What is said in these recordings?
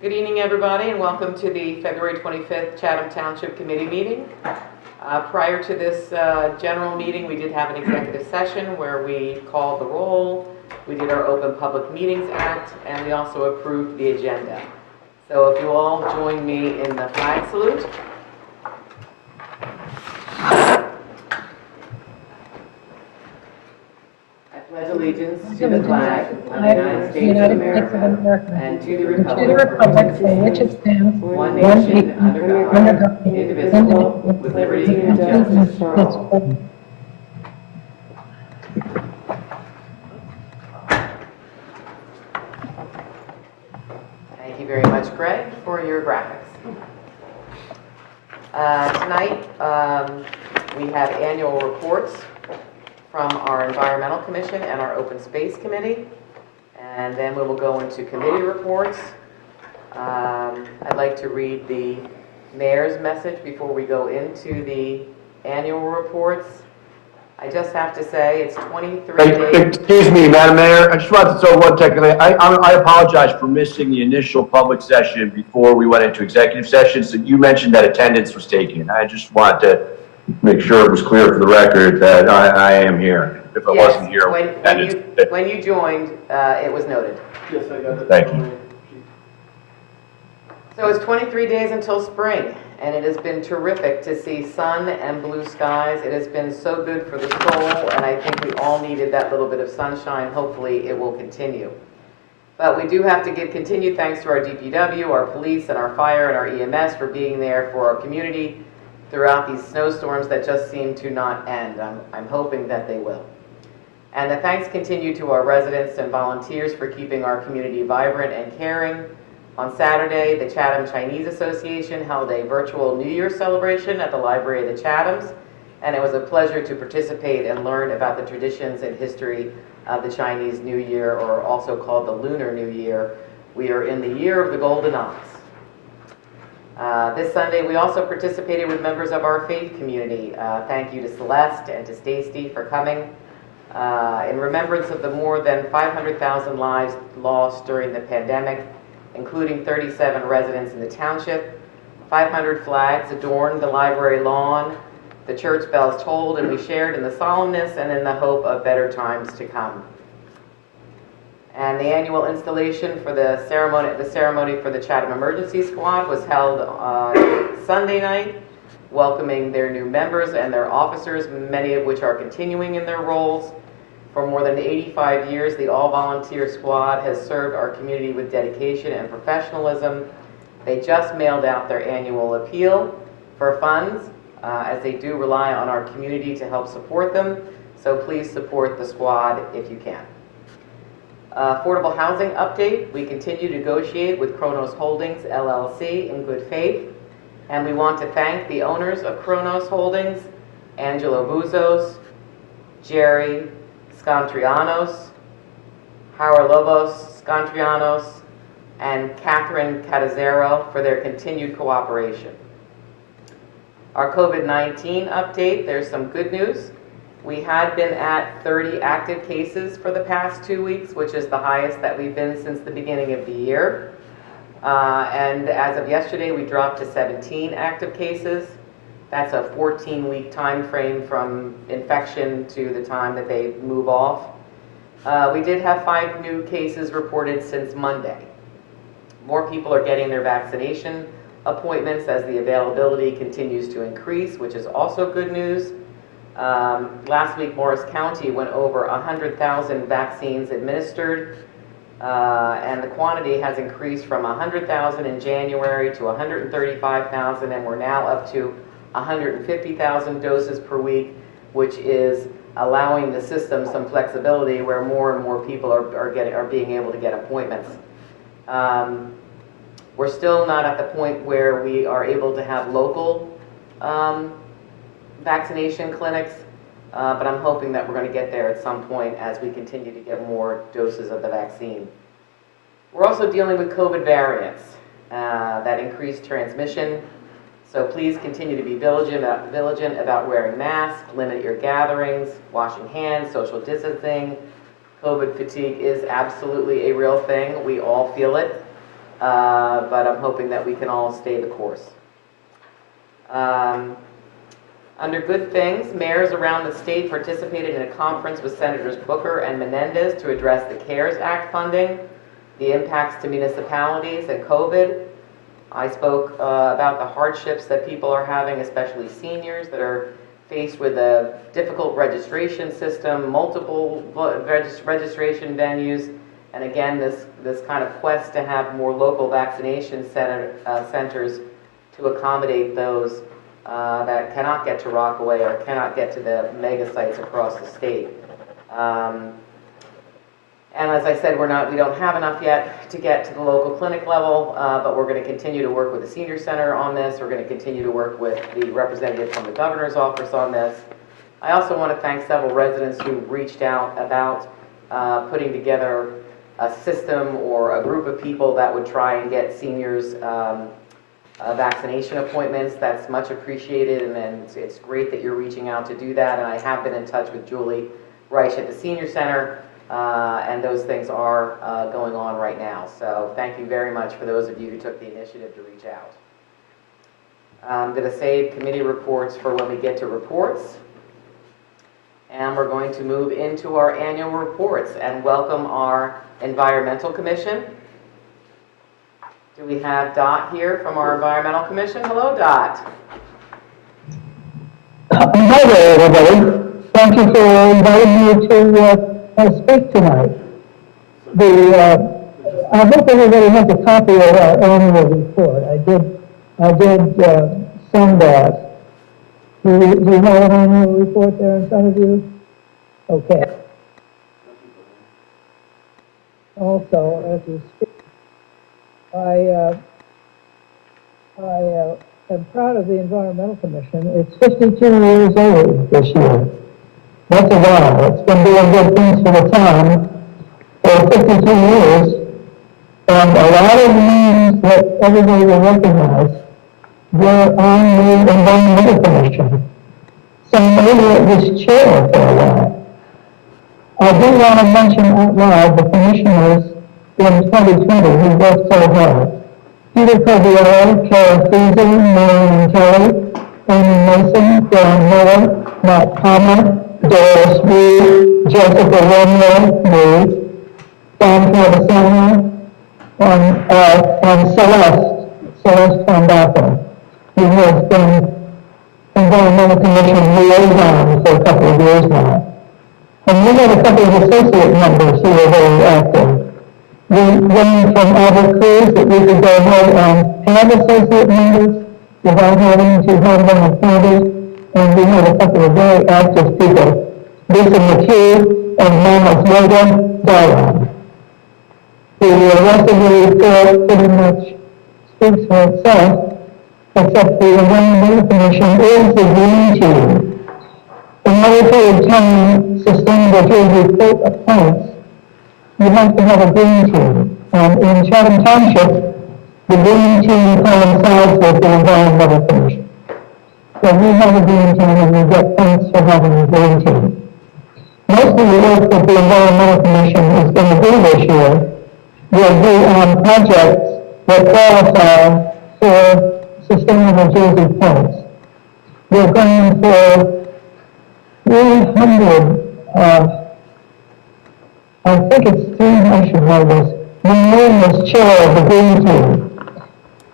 Good evening, everybody, and welcome to the February 25th Chatham Township Committee meeting. Prior to this general meeting, we did have an executive session where we called the roll, we did our Open Public Meetings Act, and we also approved the agenda. So if you all join me in the flag salute. I pledge allegiance to the flag of the United States of America and to the republic for which it stands, one nation, under God, indivisible, with liberty and justice for all. Thank you very much, Greg, for your graphics. Tonight, we have annual reports from our Environmental Commission and our Open Space Committee, and then we will go into committee reports. I'd like to read the mayor's message before we go into the annual reports. I just have to say, it's 23 days. Excuse me, Madam Mayor, I just wanted to throw one technically. I apologize for missing the initial public session before we went into executive session. So you mentioned that attendance was taken. I just wanted to make sure it was clear for the record that I am here. If I wasn't here, when you joined, it was noted. Yes, I got it. Thank you. So it's 23 days until spring, and it has been terrific to see sun and blue skies. It has been so good for the soul, and I think we all needed that little bit of sunshine. Hopefully it will continue. But we do have to give continued thanks to our DPW, our police, and our fire, and our EMS for being there for our community throughout these snowstorms that just seem to not end. I'm hoping that they will. And the thanks continue to our residents and volunteers for keeping our community vibrant and caring. On Saturday, the Chatham Chinese Association held a virtual New Year celebration at the Library of the Chathams, and it was a pleasure to participate and learn about the traditions and history of the Chinese New Year, or also called the Lunar New Year. We are in the year of the Golden Ox. This Sunday, we also participated with members of our faith community. Thank you to Celeste and to Stacy for coming. In remembrance of the more than 500,000 lives lost during the pandemic, including 37 residents in the township, 500 flags adorned the library lawn, the church bells tolled, and we shared in the solemnness and in the hope of better times to come. And the annual installation for the ceremony for the Chatham Emergency Squad was held on Sunday night, welcoming their new members and their officers, many of which are continuing in their roles. For more than 85 years, the all-volunteer squad has served our community with dedication and professionalism. They just mailed out their annual appeal for funds, as they do rely on our community to help support them. So please support the squad if you can. Affordable housing update. We continue to negotiate with Kronos Holdings, LLC, in good faith. And we want to thank the owners of Kronos Holdings, Angelo Buzos, Jerry Scontrianos, Howard Lobos Scontrianos, and Catherine Catazero for their continued cooperation. Our COVID-19 update, there's some good news. We had been at 30 active cases for the past 2 weeks, which is the highest that we've been since the beginning of the year. And as of yesterday, we dropped to 17 active cases. That's a 14-week time frame from infection to the time that they move off. We did have 5 new cases reported since Monday. More people are getting their vaccination appointments as the availability continues to increase, which is also good news. Last week, Morris County went over 100,000 vaccines administered, and the quantity has increased from 100,000 in January to 135,000, and we're now up to 150,000 doses per week, which is allowing the system some flexibility where more and more people are being able to get appointments. We're still not at the point where we are able to have local vaccination clinics, but I'm hoping that we're going to get there at some point as we continue to get more doses of the vaccine. We're also dealing with COVID variants that increase transmission. So please continue to be vigilant about wearing masks, limit your gatherings, washing hands, social distancing. COVID fatigue is absolutely a real thing. We all feel it. but I'm hoping that we can all stay the course. Under good things, mayors around the state participated in a conference with Senators Booker and Menendez to address the CARES Act funding, the impacts to municipalities, and COVID. I spoke about the hardships that people are having, especially seniors that are faced with a difficult registration system, multiple registration venues, and again, this kind of quest to have more local vaccination centers to accommodate those that cannot get to Rockaway or cannot get to the mega sites across the state. And as I said, we don't have enough yet to get to the local clinic level, but we're going to continue to work with the senior center on this. We're going to continue to work with the representative from the governor's office on this. I also want to thank several residents who reached out about putting together a system or a group of people that would try and get seniors vaccination appointments. That's much appreciated, and it's great that you're reaching out to do that. And I have been in touch with Julie Reich at the senior center. And those things are going on right now. So thank you very much for those of you who took the initiative to reach out. I'm going to save committee reports for when we get to reports. And we're going to move into our annual reports and welcome our Environmental Commission. Do we have Dot here from our Environmental Commission? Hello, Dot. Hi there, everybody. Thank you for inviting me to speak tonight. I hope everybody has a copy of our annual report. I did send that. Do you have an annual report there in front of you? Okay. Also, as you speak, I am proud of the Environmental Commission. It's 52 years old this year. That's a while. It's been doing good things for the town for 52 years. And a lot of the names that everybody will recognize were on the Environmental Commission. Some maybe it was chair for a while. I do want to mention out loud the commissioners in 2020 who worked so hard. Peter Coviello, Kara Friesen, Marion Kelly, Amy Mason, John Miller, Matt Palmer, Doris Reed, Jessica Romeo, me, Don Cavasano, and Celeste Van Baffen, who has been Environmental Commission liaison for a couple of years now. And we had a couple of associate members who were very active. We learned from Albert Cruz that we could go ahead and have associate members without having to have them appointed. And we had a couple of very active people, Lisa McHugh and Mama Yoda Diane. The rest of the report pretty much speaks for itself, except the Environmental Commission is the green team. In order to obtain sustainable Jersey points, you have to have a green team. And in Chatham Township, the green team coincides with the Environmental Commission. So we have a green team and we get points for having a green team. Most of the work that the Environmental Commission is going to do this year will be on projects that qualify for sustainable Jersey points. We're going for 300, I think it's 300, I should know this. Maureen is chair of the green team.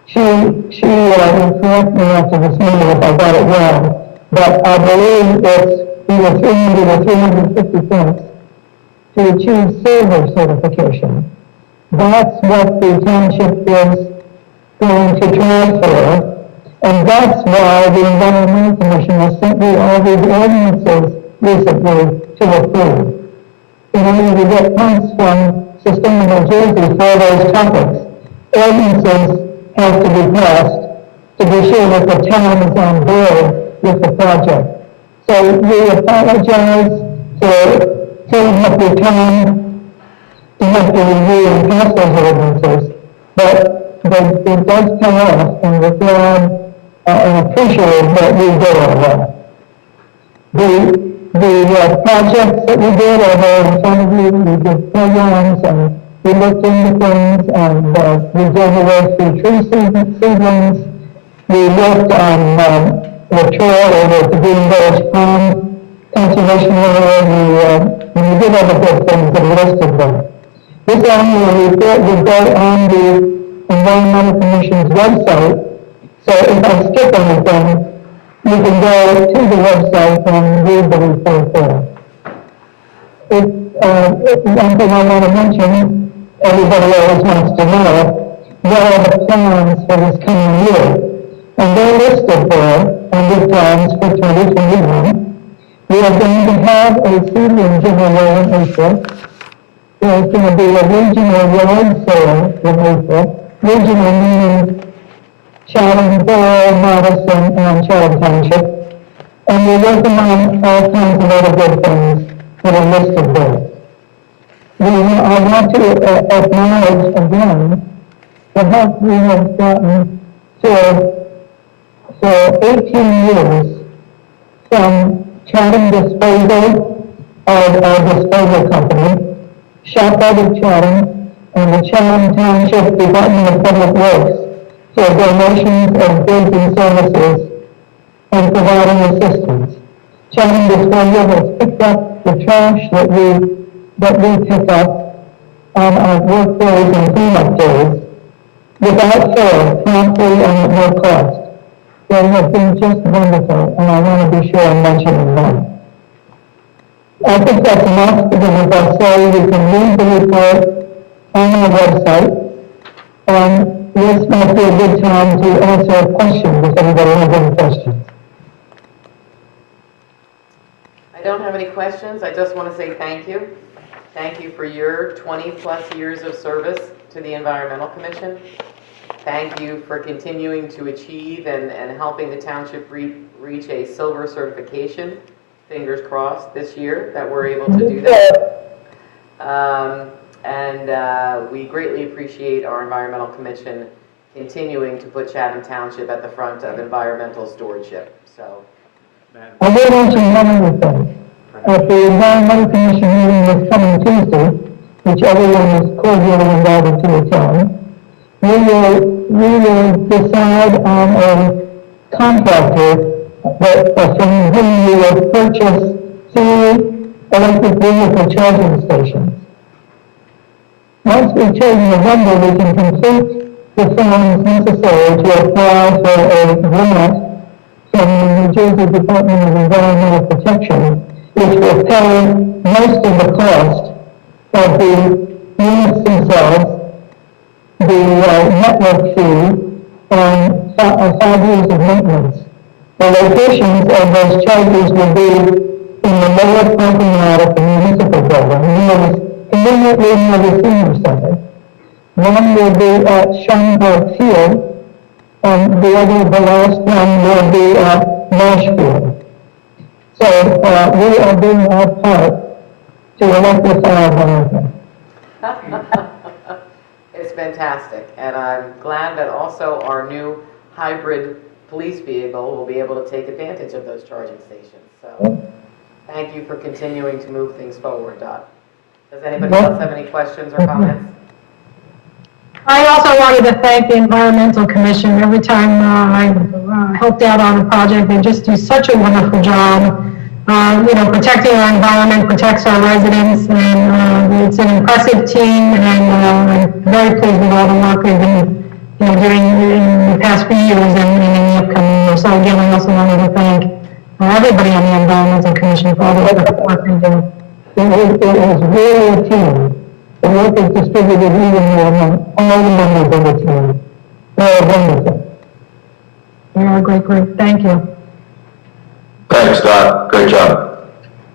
She will correct me after this meeting if I got it wrong, but I believe it's either 300 or 350 points to achieve silver certification. That's what the township is going to try for, and that's why the Environmental Commission has sent me all these ordinances recently to approve. In order to get points from Sustainable Jersey for those topics, ordinances have to be passed to be sure that the town is on board with the project. So we apologize for taking up your time to have to review and pass those ordinances, but it does come off, and we're glad and appreciate that we did all that. The projects that we did are there in front of you. We did programs and We looked into things and we did the work through tree seedlings. We worked on the trail over to Green Village Pond conservation area. We did all the good things that are listed there. This annual report will go on the Environmental Commission's website. So if I skip anything, you can go to the website and read the report there. One thing I want to mention, everybody always wants to know, what are the plans for this coming year? And they're listed there under plans for 2021. We are going to have a seedling giveaway in April. There's going to be a regional yard sale in April. Regional meaning Chatham Borough, Madison, and Chatham Township. And we're working on all kinds of other good things that are listed there. I want to acknowledge again the help we have gotten for 18 years from Chatham Disposal, our disposal company, Shop Out of Chatham, and the Chatham Township Department of Public Works for donations of goods and services and providing assistance. Chatham Disposal has picked up the trash that we pick up on our work days and cleanup days without fail, promptly and at no cost. They have been just wonderful, and I want to be sure I'm mentioning them. I think that's enough, because as I say, you can read the report on our website, and this might be a good time to answer questions if anybody has any questions. I don't have any questions. I just want to say thank you. Thank you for your 20-plus years of service to the Environmental Commission. Thank you for continuing to achieve and helping the township reach a silver certification. Fingers crossed this year that we're able to do that. We greatly appreciate our Environmental Commission continuing to put Chatham Township at the front of environmental stewardship. So, I will mention one other thing. At the Environmental Commission meeting this coming Tuesday, which everyone is cordially invited to attend, we will decide on a contractor from whom we will purchase 3 electric vehicle charging stations. Once we choose a vendor, we can complete the forms necessary to apply for a grant from the New Jersey Department of Environmental Protection, which will pay most of the cost of the units themselves, the network fee, and 5 years of maintenance. The locations of those chargers will be in the lower parking lot of the municipal building, conveniently near the senior center. One will be at Schaumburg Field, and the last one will be at Marshfield. So we are doing our part to electrify America. it's fantastic, and I'm glad that also our new hybrid police vehicle will be able to take advantage of those charging stations. So thank you for continuing to move things forward, Dot. Does anybody else have any questions or comments? I also wanted to thank the Environmental Commission. Every time I helped out on a project, they just do such a wonderful job. Protecting our environment protects our residents, and it's an impressive team, and I'm very pleased with all the work they've been doing in the past few years and in the upcoming years. So again, I also wanted to thank everybody on the Environmental Commission for all the work they do. It was really a team. The work is distributed evenly among all the members of the team. They are wonderful. We are a great group. Thank you. Thanks, Dot. Great job.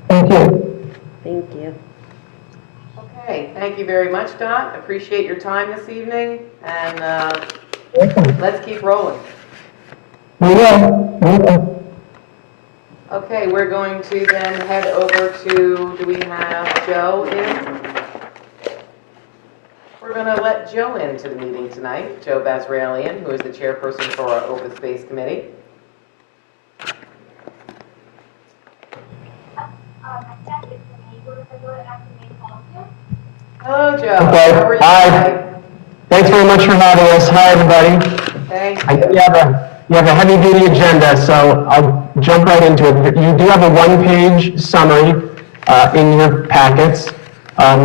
Thank you. Thank you. Okay, thank you very much, Dot. Appreciate your time this evening, and let's keep rolling. We will. Okay, we're going to then head over to, do we have Joe in? We're going to let Joe into the meeting tonight, Joe Basralian, who is the chairperson for our Open Space Committee. Hello, Joe. Okay, How are you hi. today? Thanks very much for having us. Hi, everybody. Thank I you. know you have a heavy-duty agenda, so I'll jump right into it. You do have a one-page summary in your packets.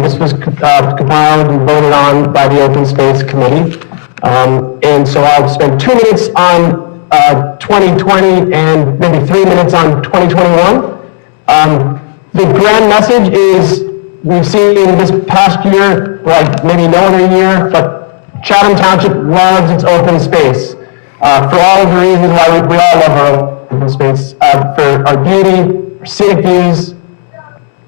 This was compiled and voted on by the Open Space Committee. And so I'll spend 2 minutes on 2020 and maybe 3 minutes on 2021. The grand message is we've seen this past year, like maybe no other year, but Chatham Township loves its open space. For all of the reasons why we all love our open space. For our beauty, our scenic views,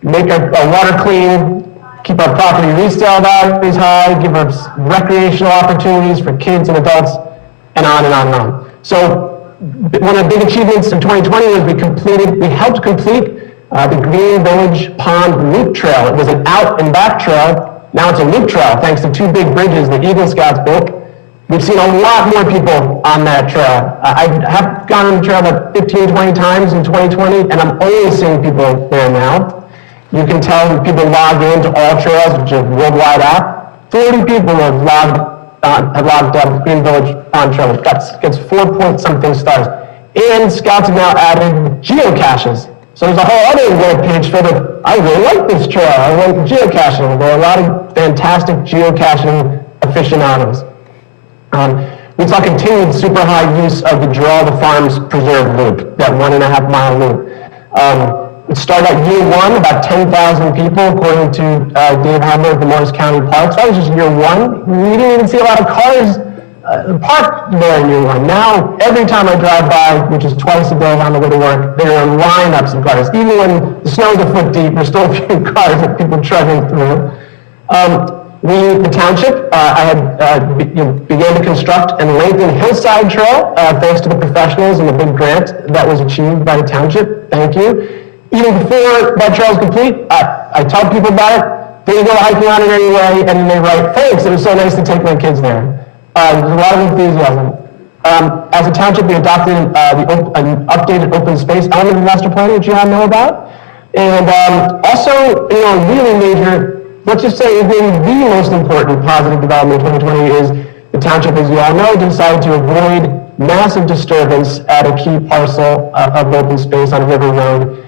make our water clean, keep our property resale values high, give us recreational opportunities for kids and adults, and on and on and on. So one of the big achievements in 2020 was we helped complete the Green Village Pond Loop Trail. It was an out and back trail. Now it's a loop trail, thanks to 2 big bridges the Eagle Scouts built. We've seen a lot more people on that trail. I have gone on the trail about 15, 20 times in 2020, and I'm only seeing people there now. You can tell when people log into All Trails, which is a worldwide app. 40 people have logged up Green Village Pond Trail. It gets 4-point-something stars. And Scouts have now added geocaches. So there's a whole other web page for I really like this trail. I like geocaching. There are a lot of fantastic geocaching aficionados. We saw continued super high use of the Draw the Farms Preserve loop, that 1.5 mile loop. It started at year 1, about 10,000 people, according to Dave Hammer of the Morris County Parks. That was just year 1. We didn't even see a lot of cars parked there in year 1. Now, every time I drive by, which is twice a day on the way to work, there are lineups of cars. Even when the snow's a foot deep, there's still a few cars that people trudging through. The township, began to construct and lengthen Hillside Trail, thanks to the professionals and the big grant that was achieved by the township. Thank you. Even before that trail is complete, I tell people about it, they go hiking on it anyway, and then they write, thanks, it was so nice to take my kids there. There's a lot of enthusiasm. As a township, we adopted an updated open space element of the master plan, which you all know about. And also, really major, let's just say the most important positive development in 2020 is the township, as you all know, decided to avoid massive disturbance at a key parcel of open space on River Road.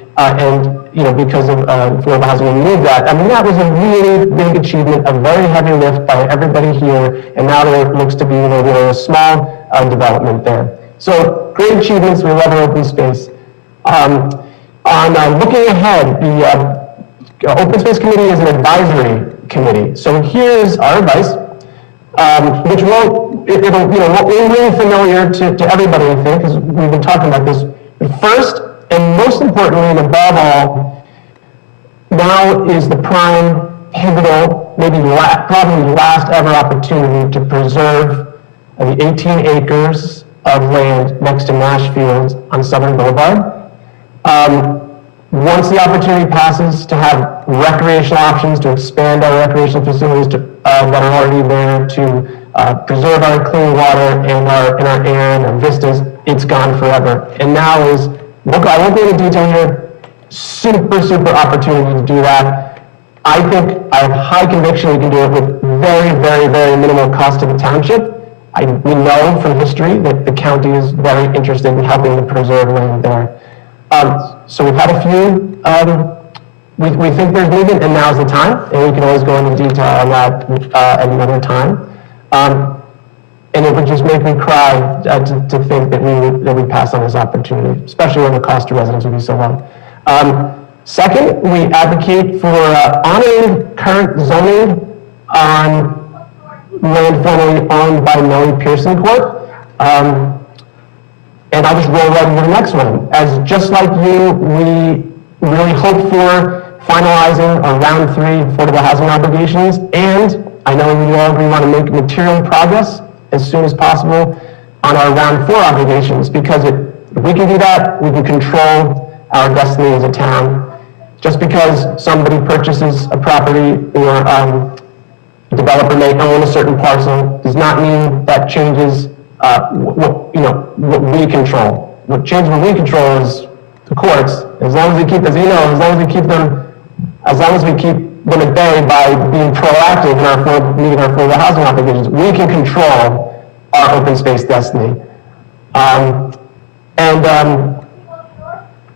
Because of affordable housing, we moved that. I mean, that was a really big achievement, a very heavy lift by everybody here, and now there looks to be a small development there. So, great achievements, we love our open space. On looking ahead, the Open Space Committee is an advisory committee. So here's our advice, which will really familiar to everybody, I think, because we've been talking about this. But first, and most importantly, and above all, now is the prime, pivotal, maybe probably last ever opportunity to preserve the 18 acres of land next to Nash Fields on Southern Boulevard. Once the opportunity passes to have recreational options, to expand our recreational facilities that are already there, to preserve our clean water and our air and our vistas, it's gone forever. And now is, I won't go into detail here, super opportunity to do that. I think I have high conviction we can do it with very, very, very minimal cost to the township. We know from history that the county is very interested in helping to preserve land there. So we've had a few, we think there's movement, and now's the time, and we can always go into detail on that at another time. And it would just make me cry to think that we pass on this opportunity, especially when the cost to residents would be so low. Second, we advocate for honoring current zoning on land formerly owned by Nellie Pearson Corp. And I'll just roll right into the next one. As just like you, we really hope for finalizing our round 3 affordable housing obligations, and I know we all agree we want to make material progress as soon as possible on our round 4 obligations, because if we can do that, we can control our destiny as a town. Just because somebody purchases a property or a developer may own a certain parcel does not mean that changes what we control. What changes what we control is the courts. As long as we keep, as you know, as long as we keep them at bay by being proactive in meeting our affordable housing obligations. We can control our open space destiny.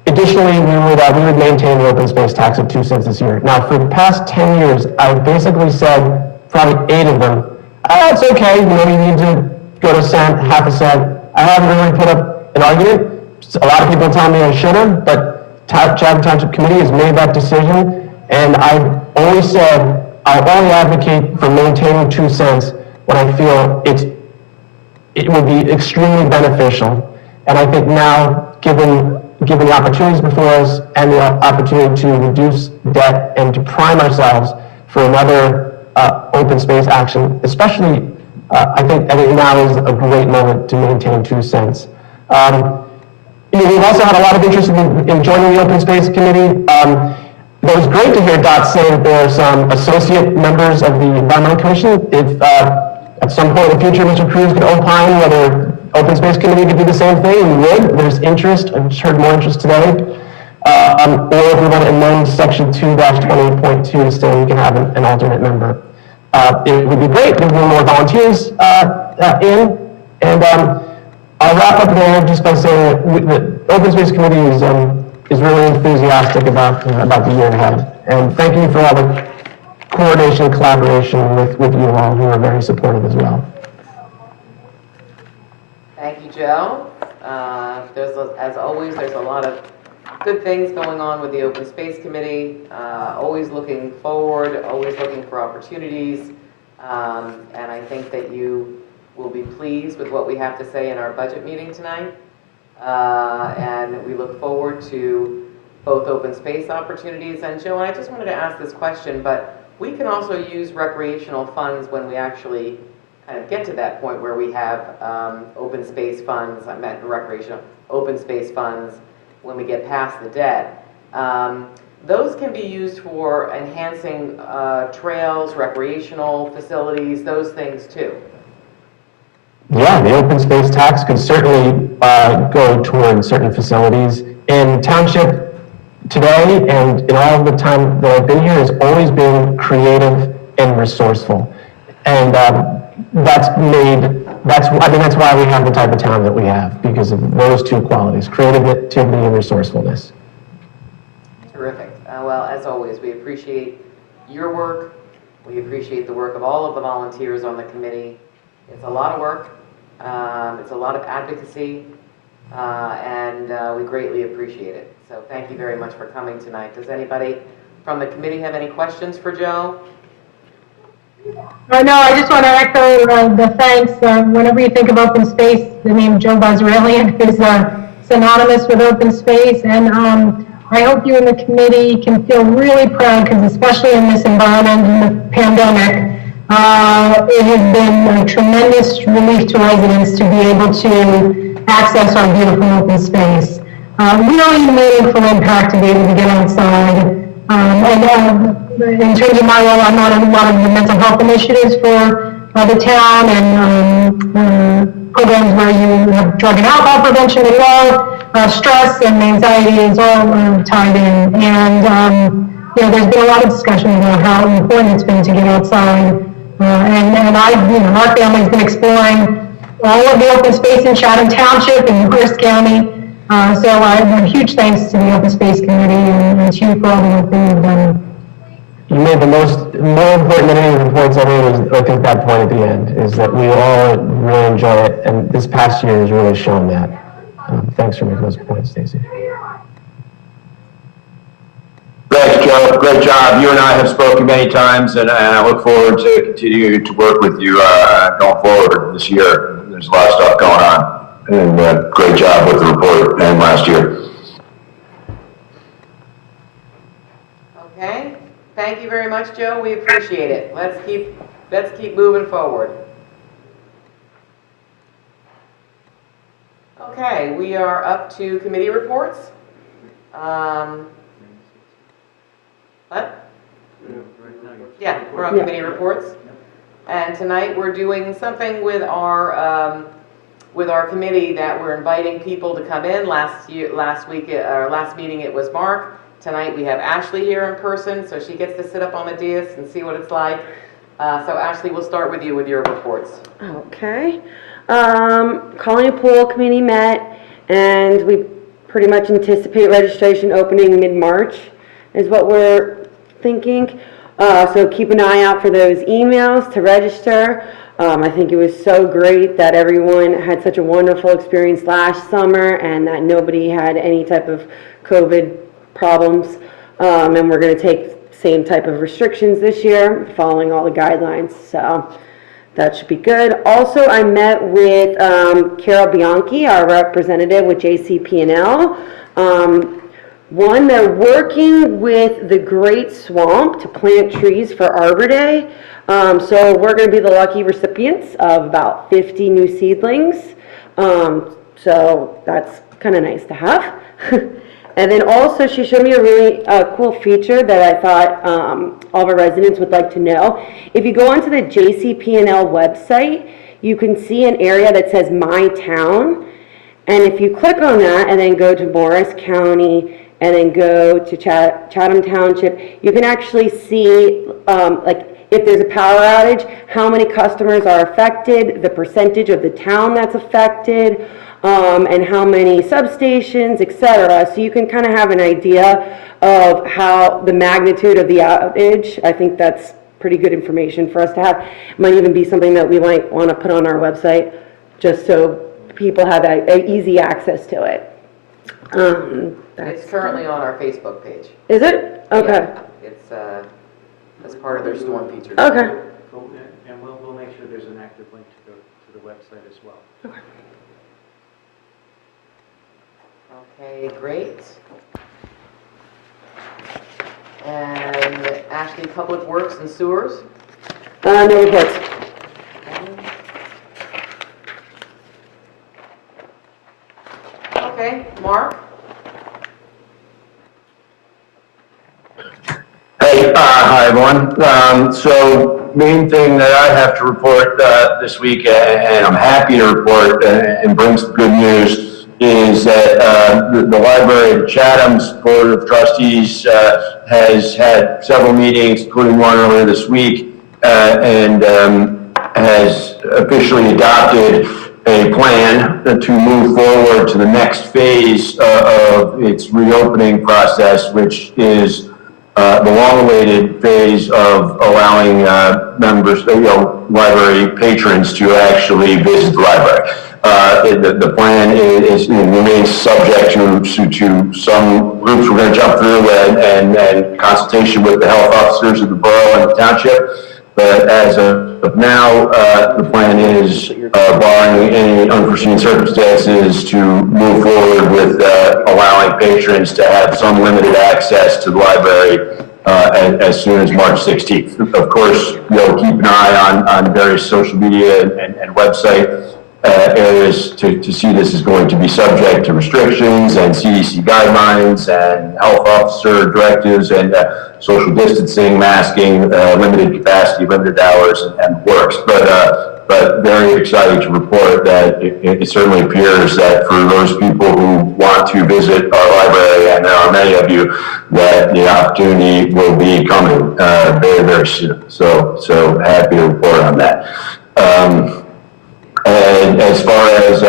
Additionally, we would maintain the open space tax at 2 cents this year. Now, for the past 10 years, I've basically said, probably 8 of them, it's okay, you need to go to a cent, half a cent. I haven't really put up an argument. A lot of people tell me I should have, but Chatham Township Committee has made that decision, and I've always said I'll only advocate for maintaining 2 cents when I feel it would be extremely beneficial. And I think now, given the opportunities before us and the opportunity to reduce debt and to prime ourselves for another open space action, especially, I think now is a great moment to maintain 2 cents. We've also had a lot of interest in joining the Open Space Committee. It was great to hear Dot say that there are some associate members of the Environmental Commission. If at some point in the future, Mr. Cruz could opine whether Open Space Committee could do the same thing, we would. There's interest. I've just heard more interest today. Or if we want to amend section 2-20.2 to say we can have an alternate member. It would be great if there were more volunteers in. And I'll wrap up there just by saying that the Open Space Committee is really enthusiastic about the year ahead. And thank you for all the coordination and collaboration with you all who are very supportive as well. Thank you, Joe. As always, there's a lot of good things going on with the Open Space Committee. Always looking forward, always looking for opportunities. And I think that you will be pleased with what we have to say in our budget meeting tonight. And we look forward to both open space opportunities. And Joe, I just wanted to ask this question, but we can also use recreational funds when we actually kind of get to that point where we have open space funds, I meant recreational, open space funds when we get past the debt. Those can be used for enhancing trails, recreational facilities, those things too. Yeah, the open space tax could certainly go toward certain facilities. In Township today and in all the time that I've been here has always been creative and resourceful. And that's why we have the type of town that we have, because of those two qualities, creativity and resourcefulness. Terrific. Well, as always, we appreciate your work. We appreciate the work of all of the volunteers on the committee. It's a lot of work. It's a lot of advocacy, and we greatly appreciate it. So thank you very much for coming tonight. Does anybody from the committee have any questions for Joe? No, I just want to echo the thanks. Whenever you think of open space, the name Joe Bozralian is synonymous with open space, and I hope you and the committee can feel really proud, because especially in this environment, in the pandemic, it has been a tremendous relief to residents to be able to access our beautiful open space. Really meaningful impact to be able to get outside. In terms of my role, I'm on a lot of the mental health initiatives for the town, and programs where you have drug and alcohol prevention as well. Stress and anxiety is all tied in. And there's been a lot of discussion about how important it's been to get outside. Our family's been exploring all of the open space in Chatham Township and Pierce County. So a huge thanks to the Open Space Committee and to you for all the work that you've done. You made more important than any of the points I made was, I think, that point at the end, is that we all really enjoy it, and this past year has really shown that. Thanks for making those points, Stacy. Thanks, Joe. Great job. You and I have spoken many times, and I look forward to continuing to work with you going forward this year. There's a lot of stuff going on, and great job with the report and last year. Okay. Thank you very much, Joe. We appreciate it. Let's keep moving forward. Okay, we are up to committee reports. What? Yeah, we're on committee reports. And tonight we're doing something with our committee that we're inviting people to come in. Last meeting it was Mark. Tonight we have Ashley here in person, so she gets to sit up on the dais and see what it's like. So Ashley, we'll start with you with your reports. Okay. Colony Pool Committee met, and we pretty much anticipate registration opening mid-March is what we're thinking. So keep an eye out for those emails to register. I think it was so great that everyone had such a wonderful experience last summer and that nobody had any type of COVID problems. And we're going to take same type of restrictions this year, following all the guidelines. So that should be good. Also, I met with Carol Bianchi, our representative with JCP&L. One, they're working with the Great Swamp to plant trees for Arbor Day. So we're going to be the lucky recipients of about 50 new seedlings. So that's kind of nice to have. And then also she showed me a really cool feature that I thought all of our residents would like to know. If you go onto the JCP&L website, you can see an area that says My Town. And if you click on that and then go to Morris County and then go to Chatham Township, you can actually see like if there's a power outage, how many customers are affected, the percentage of the town that's affected, and how many substations, etc. So you can kind of have an idea of how the magnitude of the outage. I think that's pretty good information for us to have. It might even be something that we might want to put on our website just so people have easy access to it. It's currently on our Facebook page. Is it? Okay. Yeah, it's as part of their storm features. Okay. Cool, and we'll make sure there's an active link to the website as well. Okay, great. And Ashley, Public Works and Sewers? No reports. Okay, Mark? Hey, hi everyone. So main thing that I have to report this week, and I'm happy to report and bring some good news, is that the library of Chatham's Board of Trustees has had several meetings, including one earlier this week, and has officially adopted a plan to move forward to the next phase of its reopening process, which is the long-awaited phase of allowing members, library patrons to actually visit the library. The plan remains subject to some groups we're going to jump through and consultation with the health officers of the borough and the township. But as of now, the plan is, barring any unforeseen circumstances, to move forward with allowing patrons to have some limited access to the library as soon as March 16th. Of course, keep an eye on various social media and website areas to see this is going to be subject to restrictions and CDC guidelines and health officer directives and social distancing, masking, limited capacity, limited hours, and works. But very excited to report that it certainly appears that for those people who want to visit our library, and there are many of you, that the opportunity will be coming very, very soon. So happy to report on that. And as far as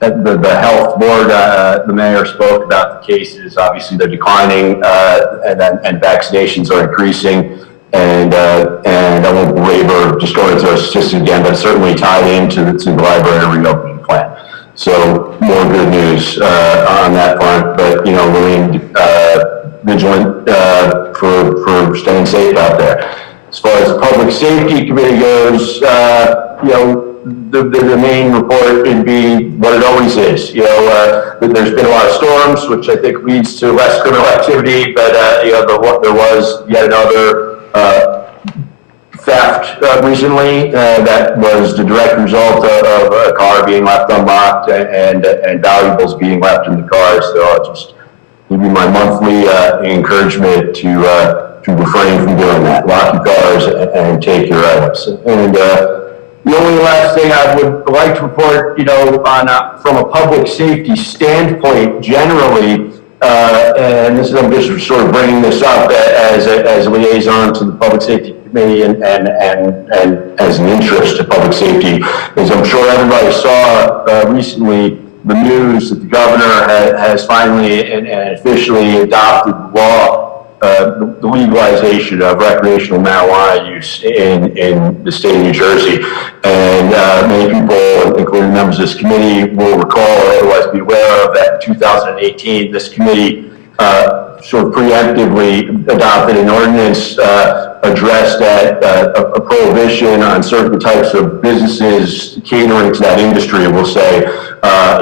the health board, the mayor spoke about the cases. Obviously, they're declining, and vaccinations are increasing. And I won't belabor just going into our statistics again, but certainly tied into the library reopening plan. So more good news on that front, but remain vigilant for staying safe out there. As far as the public safety committee goes, the main report would be what it always is. There's been a lot of storms, which I think leads to less criminal activity, but there was yet another theft recently that was the direct result of a car being left unlocked and valuables being left in the car. So I'll just give you my monthly encouragement to refrain from doing that. Lock your cars and take your items. And the only last thing I would like to report, from a public safety standpoint, generally, And this is, I'm just sort of bringing this up as a liaison to the Public Safety Committee and as an interest to public safety, as I'm sure everybody saw recently, the news that the governor has finally and officially adopted the law, the legalization of recreational marijuana use in the state of New Jersey. And many people, including members of this committee, will recall or otherwise be aware of that in 2018, this committee sort of preemptively adopted an ordinance addressed at a prohibition on certain types of businesses catering to that industry, we'll say,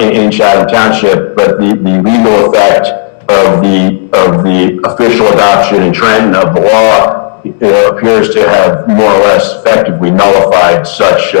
in Chatham Township. But the legal effect of the official adoption in Trenton of the law appears to have more or less effectively nullified such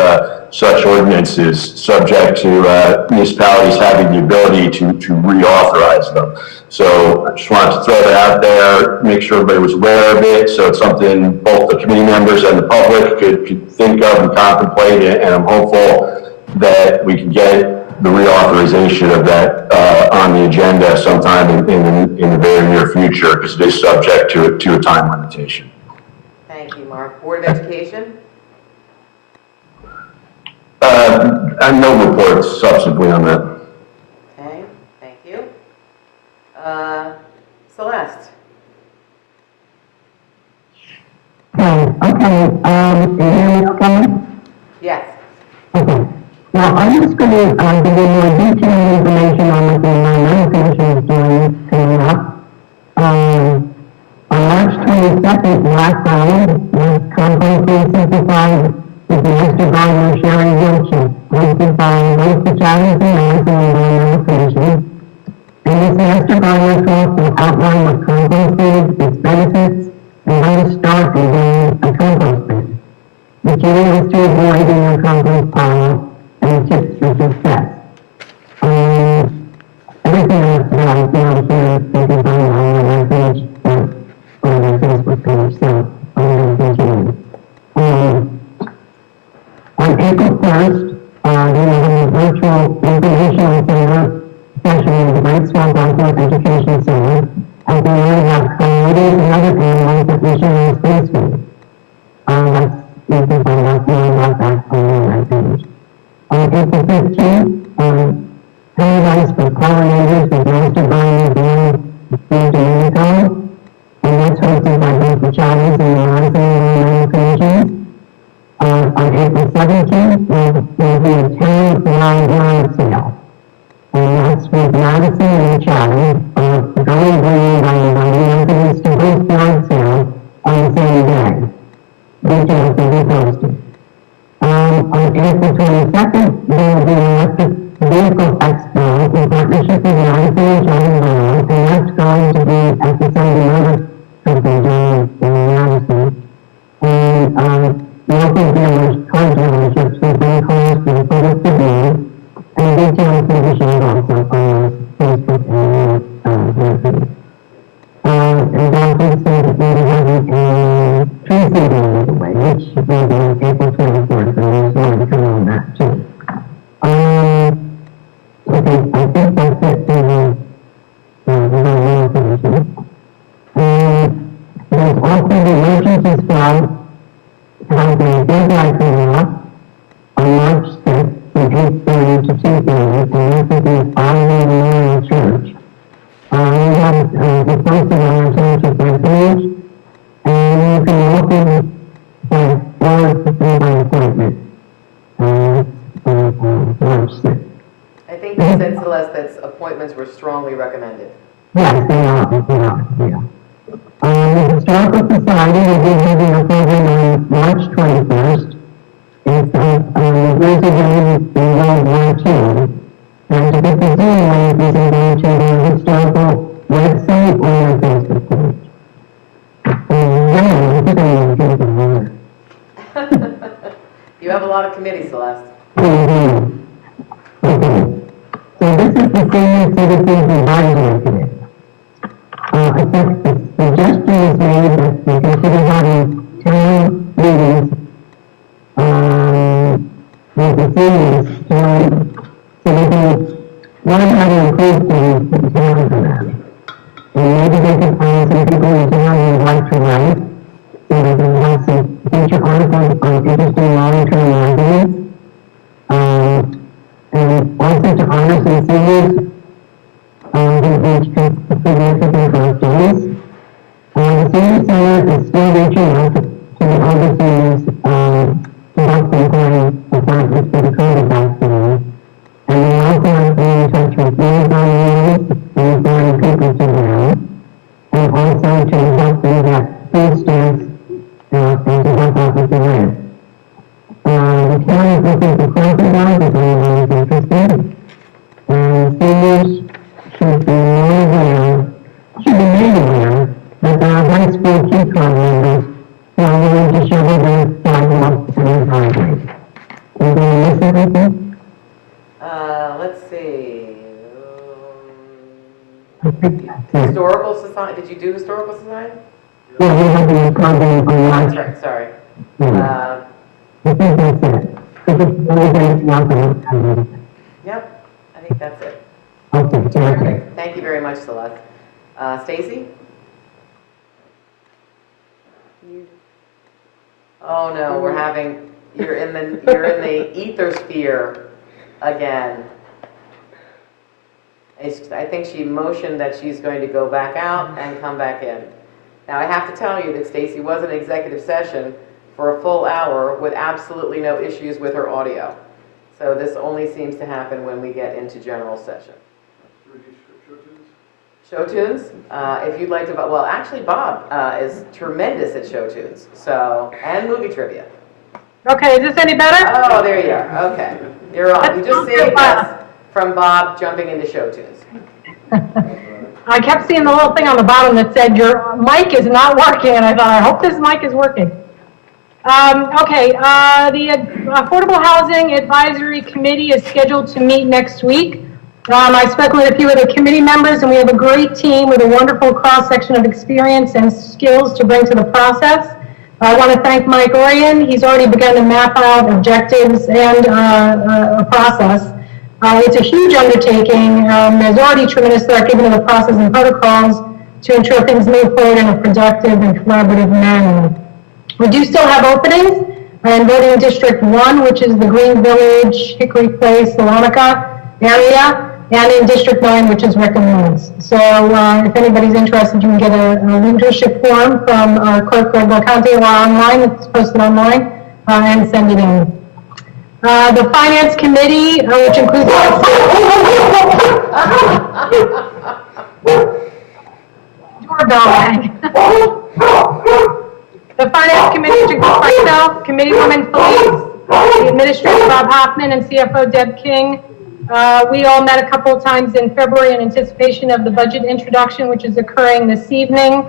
ordinances, subject to municipalities having the ability to reauthorize them. So I just wanted to throw that out there, make sure everybody was aware of it, so it's something both the committee members and the public could think of and contemplate it, and I'm hopeful that we can get the reauthorization of that on the agenda sometime in the very near future, because it is subject to a time limitation. Thank you, Mark. Board of Education? And no reports subsequently on that. Okay, thank you. Celeste? Okay, you hear me okay? Yes. Okay. Now, I'm just going to give you more detailed information on what the Environmental Commission is doing coming up. On March 22nd, last night, was Conference 365 with the Mr. Gardner Sherry Wiltshire, hosted by Mr. Challenge and the Environmental Commission. And this Mr. Gardner talk will outline what compost is, its benefits, and how to start and doing a compost bin. The key is to avoid in your compost pile and tips for success. Everything else that I feel here is taken by on my page, on my Facebook page, so I'm going to continue. On April 1st, we have a virtual informational center session with the Great Swamp Outdoor Education Center, as we learn about coyotes and other animals that we should in space with. You can find out more about that on my page. On April 15th, paradise for pollinators with Master Gardener Dan Domenico, and that's hosted by both the Chavez and the Madison Environmental Commissions. On April 17th, there'll be a town-wide yard sale, and that's with Madison and the Chavez, going green by inviting residents to host yard sale on the same day. Details will be posted. On April 22nd, there will be an electric vehicle expo in partnership with Madison and Chavez Borough, and that's going to be at the Sunday Motor Company down in Madison. And local dealers, car dealerships will bring cars for the public to view, and details will be shared also on Facebook and website. And Dalton said that we will have a tree seeding giveaway, which will be on April 24th, and there's more to come on that too. Okay, I think that's it for the environmental commission. There's also the emergency squad has a deadline coming up on March 6th from 8:30 to 2:30, and this will be following the Memorial Church. We have the posted on our Township webpage, and you can walk in or by appointment on March 6th. I think you said, Celeste, that appointments were strongly recommended. Yes, they are, yeah. The Historical Society will be having a program on March 21st. It's the Jersey Game in World War II. And to get the Zoom link, you can go to the historical website or their Facebook page. I think I'm going to get it. You have a lot of committees, Celeste. Okay. So this is the Senior Citizens Advisory Committee. The suggestion is made that we consider having town meetings with the seniors so they can learn how to improve things in town for them. senior center is still reaching out to the older seniors, conducting inquiries appointments for the COVID vaccine. And we also have been in touch with Amazon units and inviting people to them. And also to help them get food stamps, and to help out with the rent. The county is looking for clothing guides if anyone is interested. And seniors should be made aware that there are high school key card members who are willing to shovel their sidewalks and driveways. Are we going to miss anything? Let's see. I think that's it. Historical Society, did you do Historical Society? Yeah, we have the program on That's March. right, sorry. Yeah. I think that's it. Because it's really been not the Yep, I think that's it. Okay, terrific. Terrific. Thank you very much, Celeste. Stacy? Oh no, you're in the ether sphere again. I think she motioned that she's going to go back out and come back in. Now, I have to tell you that Stacy was in executive session for a full hour with absolutely no issues with her audio. So this only seems to happen when we get into general session. Show tunes? If you'd like to, well, actually Bob is tremendous at show tunes, so, and movie trivia. Okay, is this any better? Oh, there you are, okay. You're on. You just saved us from Bob jumping into show tunes. I kept seeing the little thing on the bottom that said, your mic is not working, and I thought, I hope this mic is working. The Affordable Housing Advisory Committee is scheduled to meet next week. I spoke with a few of the committee members, and we have a great team with a wonderful cross-section of experience and skills to bring to the process. I want to thank Mike Orion. He's already begun to map out objectives and a process. It's a huge undertaking. There's already tremendous thought given to the process and protocols to ensure things move forward in a productive and collaborative manner. We do still have openings in voting District 1, which is the Green Village, Hickory Place, Salonica area, and in District 9, which is Wickham Mills. So if anybody's interested, you can get a leadership form from our clerk, Greg Belconte, or online. It's posted online, and send it in. The Finance Committee, which includes... Doorbell rang. The Finance Committee, which includes myself, Committeewoman Felice, the Administrator Bob Hoffman, and CFO Deb King. We all met a couple of times in February in anticipation of the budget introduction, which is occurring this evening.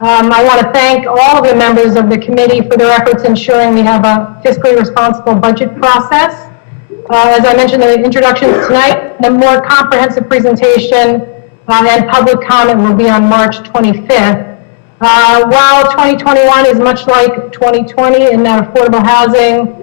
I want to thank all of the members of the committee for their efforts ensuring we have a fiscally responsible budget process. As I mentioned in the introductions tonight, the more comprehensive presentation and public comment will be on March 25th. While 2021 is much like 2020 in that affordable housing,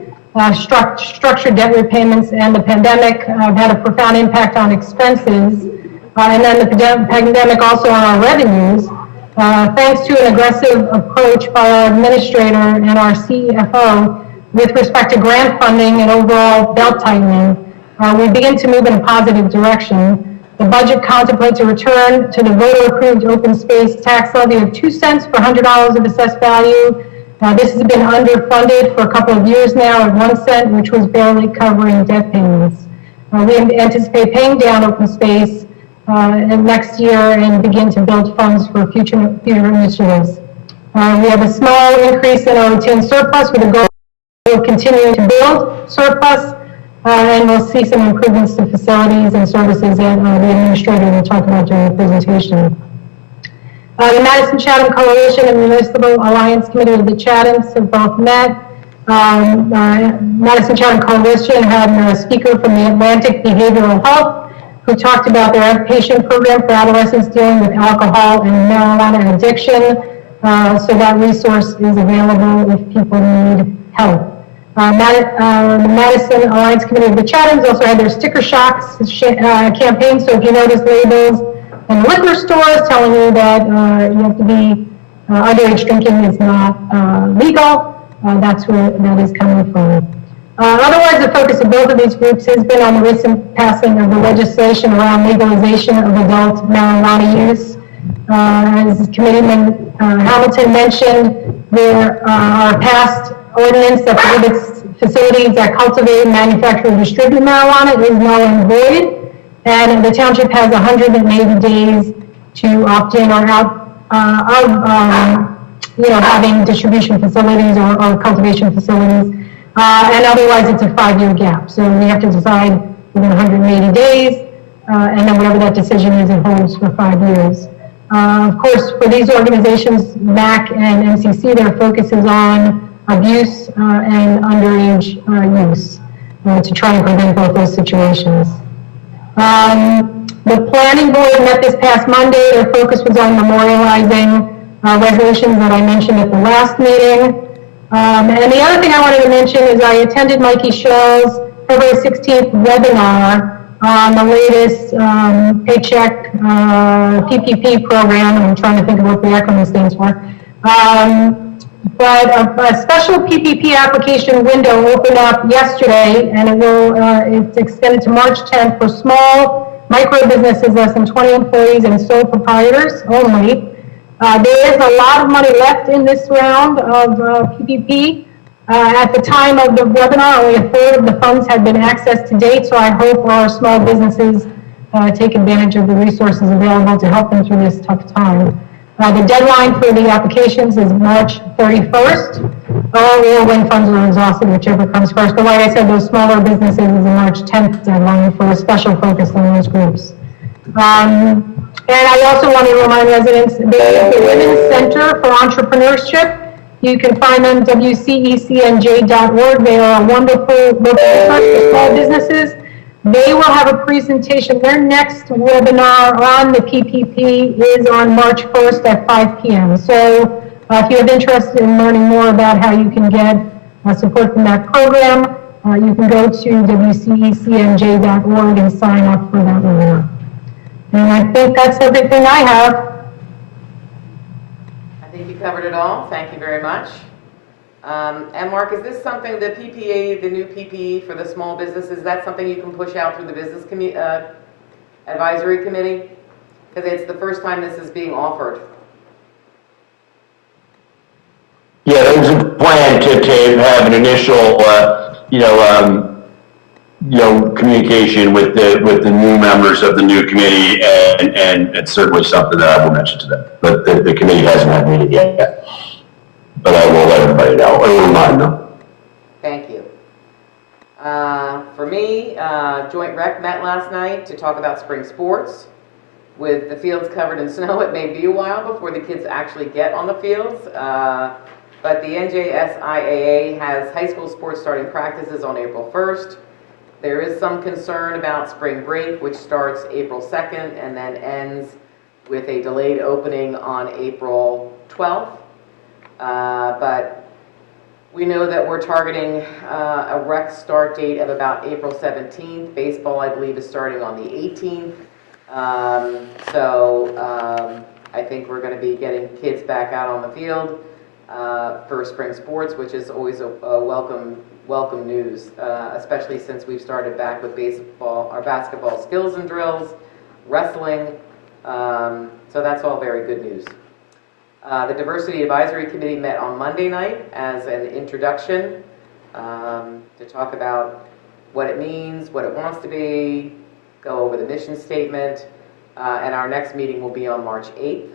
structured debt repayments, and the pandemic have had a profound impact on expenses, and then the pandemic also on our revenues. Thanks to an aggressive approach by our administrator and our CFO with respect to grant funding and overall belt tightening, we begin to move in a positive direction. The budget contemplates a return to the voter-approved open space tax levy of 2 cents per $100 of assessed value. This has been underfunded for a couple of years now at 1 cent, which was barely covering debt payments. We anticipate paying down open space next year and begin to build funds for future initiatives. We have a small increase in our retained surplus with a goal of continuing to build surplus, and we'll see some improvements to facilities and services that the administrator will talk about during the presentation. The Madison-Chatham Coalition and Municipal Alliance Committee of the Chathams have both met. Madison-Chatham Coalition had a speaker from the Atlantic Behavioral Health who talked about their outpatient program for adolescents dealing with alcohol and marijuana addiction. So that resource is available if people need help. The Madison Alliance Committee of the Chathams also had their Sticker Shocks campaign. So if you notice labels in liquor stores telling you that you have to be underage drinking is not legal, that's where that is coming from. Otherwise, the focus of both of these groups has been on the recent passing of the legislation around legalization of adult marijuana use. As Committeeman Hamilton mentioned, there are passed ordinance that prohibits facilities that cultivate, manufacture, and distribute marijuana is null and void, and the township has 180 days to opt in or out of having distribution facilities or cultivation facilities, and otherwise it's a 5-year gap. So we have to decide within 180 days, and then whatever that decision is, it holds for 5 years. Of course, for these organizations, MAC and MCC, their focus is on abuse and underage use to try and prevent both those situations. The planning board met this past Monday. Their focus was on memorializing resolutions that I mentioned at the last meeting. And the other thing I wanted to mention is I attended Mikey Shaw's February 16th webinar on the latest paycheck PPP program. I'm trying to think of what the acronym stands for. But a special PPP application window opened up yesterday, and it's extended to March 10th for small micro businesses less than 20 employees and sole proprietors only. There is a lot of money left in this round of PPP. At the time of the webinar, only a third of the funds had been accessed to date, so I hope our small businesses take advantage of the resources available to help them through this tough time. The deadline for the applications is March 31st, or when funds are exhausted, whichever comes first. But like I said, those smaller businesses is a March 10th deadline for a special focus on those groups. And I also want to remind residents, the Women's Center for Entrepreneurship, you can find them wcecnj.org. They are a wonderful local resource for small businesses. They will have a presentation. Their next webinar on the PPP is on March 1st at 5 p.m. So if you have interest in learning more about how you can get support from that program, you can go to wcecnj.org and sign up for that webinar. And I think that's everything I have. I think you covered it all. Thank you very much. And Mark, is this something, the PPA, the new PPE for the small businesses, is that something you can push out through the business advisory committee? Because it's the first time this is being offered. Yeah, there's a plan to have an initial, communication with the new members of the new committee, and it's certainly something that I will mention to them. But the committee hasn't had a meeting yet. But I will let everybody know, or remind them. Thank you. For me, Joint Rec met last night to talk about spring sports. With the fields covered in snow, it may be a while before the kids actually get on the fields. But the NJSIAA has high school sports starting practices on April 1st. There is some concern about spring break, which starts April 2nd and then ends with a delayed opening on April 12th. But we know that we're targeting a rec start date of about April 17th. Baseball, I believe, is starting on the 18th. I think we're going to be getting kids back out on the field for spring sports, which is always a welcome news, especially since we've started back with basketball skills and drills, wrestling. So that's all very good news. The Diversity Advisory Committee met on Monday night as an introduction to talk about what it means, what it wants to be, go over the mission statement, and our next meeting will be on March 8th.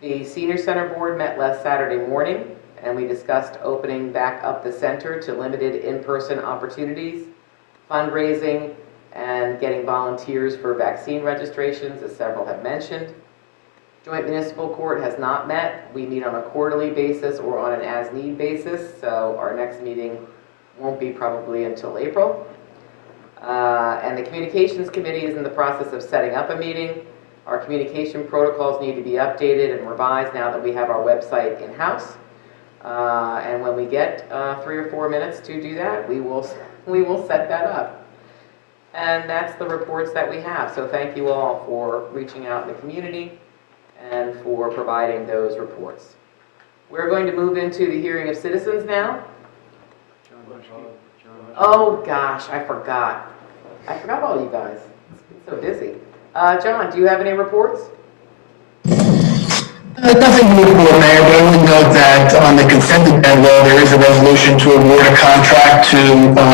The Senior Center Board met last Saturday morning, and we discussed opening back up the center to limited in-person opportunities, fundraising, and getting volunteers for vaccine registrations, as several have mentioned. Joint Municipal Court has not met. We meet on a quarterly basis or on an as-need basis, so our next meeting won't be probably until April. And the Communications Committee is in the process of setting up a meeting. Our communication protocols need to be updated and revised now that we have our website in-house. And when we get 3 or 4 minutes to do that, we will set that up. And that's the reports that we have. So thank you all for reaching out in the community and for providing those reports. We're going to move into the hearing of citizens now. Oh gosh, I forgot all you guys. It's been so busy. John, do you have any reports? Nothing to report, Mayor, but I would note that on the consent agenda, there is a resolution to award a contract to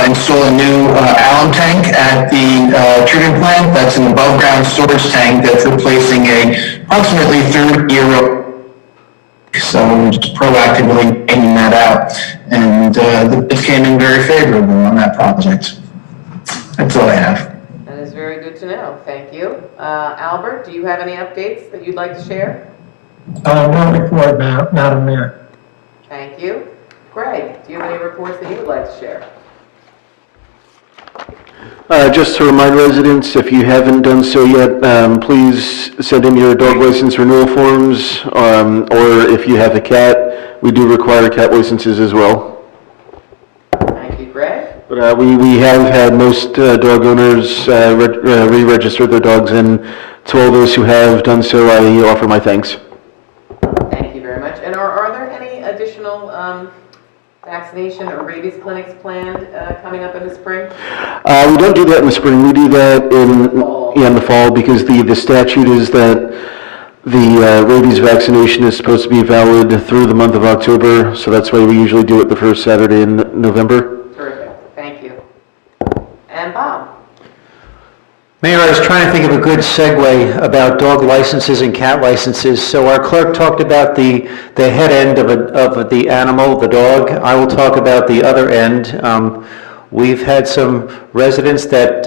install a new alum tank at the treatment plant. That's an above-ground storage tank that's replacing a approximately 30-year-old. So we're just proactively aiming that out. And the bids came in very favorable on that project. That's all I have. That is very good to know. Thank you. Albert, do you have any updates that you'd like to share? No report, Madam Mayor. Thank you. Greg, do you have any reports that you would like to share? Just to remind residents, if you haven't done so yet, please send in your dog license renewal forms, or if you have a cat, we do require cat licenses as well. Thank you, Greg. But we have had most dog owners re-register their dogs, and to all those who have done so, I offer my thanks. Thank you very much. And are there any additional vaccination or rabies clinics planned coming up in the spring? We don't do that in the spring. We do that in the fall, because the statute is that the rabies vaccination is supposed to be valid through the month of October, so that's why we usually do it the first Saturday in November. Terrific. Thank you. And Bob? Mayor, I was trying to think of a good segue about dog licenses and cat licenses. So our clerk talked about the head end of the animal, the dog. I will talk about the other end. We've had some residents that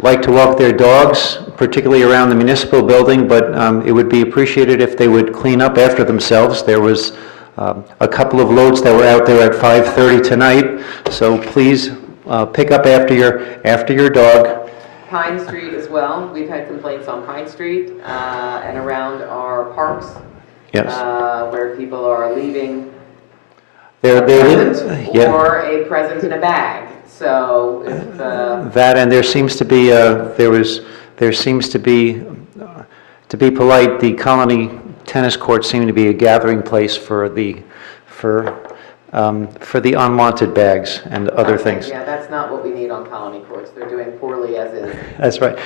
like to walk their dogs, particularly around the municipal building, but it would be appreciated if they would clean up after themselves. There was a couple of loads that were out there at 5:30 tonight, so please pick up after your dog. Pine Street as well. We've had complaints on Pine Street and around our parks. Yes. Where people are leaving They're present yeah. or a present in a bag. So if That, and there seems to be to be polite, the Colony tennis courts seem to be a gathering place for the unwanted bags and other things. Yeah, that's not what we need on Colony Courts. They're doing poorly as is. That's right.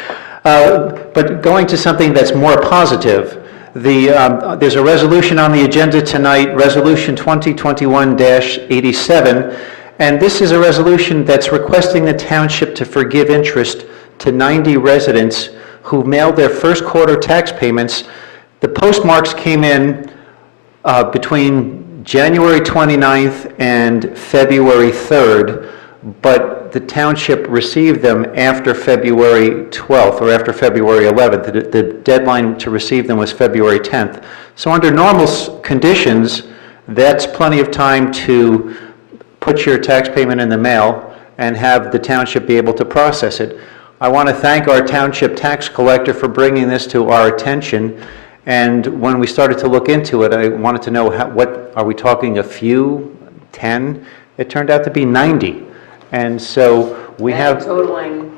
But going to something that's more positive, there's a resolution on the agenda tonight, Resolution 2021-87, and this is a resolution that's requesting the township to forgive interest to 90 residents who mailed their first quarter tax payments. The postmarks came in between January 29th and February 3rd, but the township received them after February 12th or after February 11th. The deadline to receive them was February 10th. So under normal conditions, that's plenty of time to put your tax payment in the mail and have the township be able to process it. I want to thank our township tax collector for bringing this to our attention. And when we started to look into it, I wanted to know what are we talking, a few, 10? It turned out to be 90. And so we have... Totaling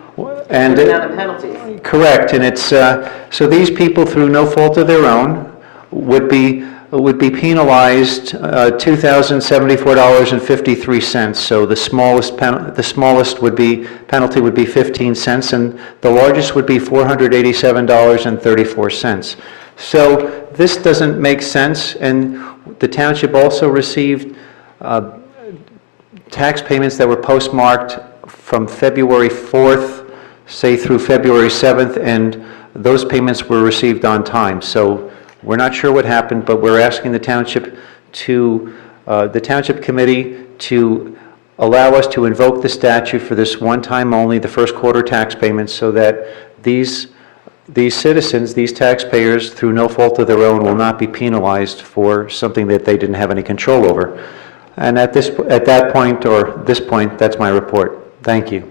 and the amount of penalties. Correct, and it's, so these people, through no fault of their own, would be penalized $2,074.53. So the smallest penalty would be 15 cents, and the largest would be $487.34. So this doesn't make sense, and the township also received tax payments that were postmarked from February 4th, say through February 7th, and those payments were received on time. So we're not sure what happened, but we're asking the township committee to allow us to invoke the statute for this one time only, the first quarter tax payments, so that these citizens, these taxpayers, through no fault of their own, will not be penalized for something that they didn't have any control over. And at this point, that's my report. Thank you.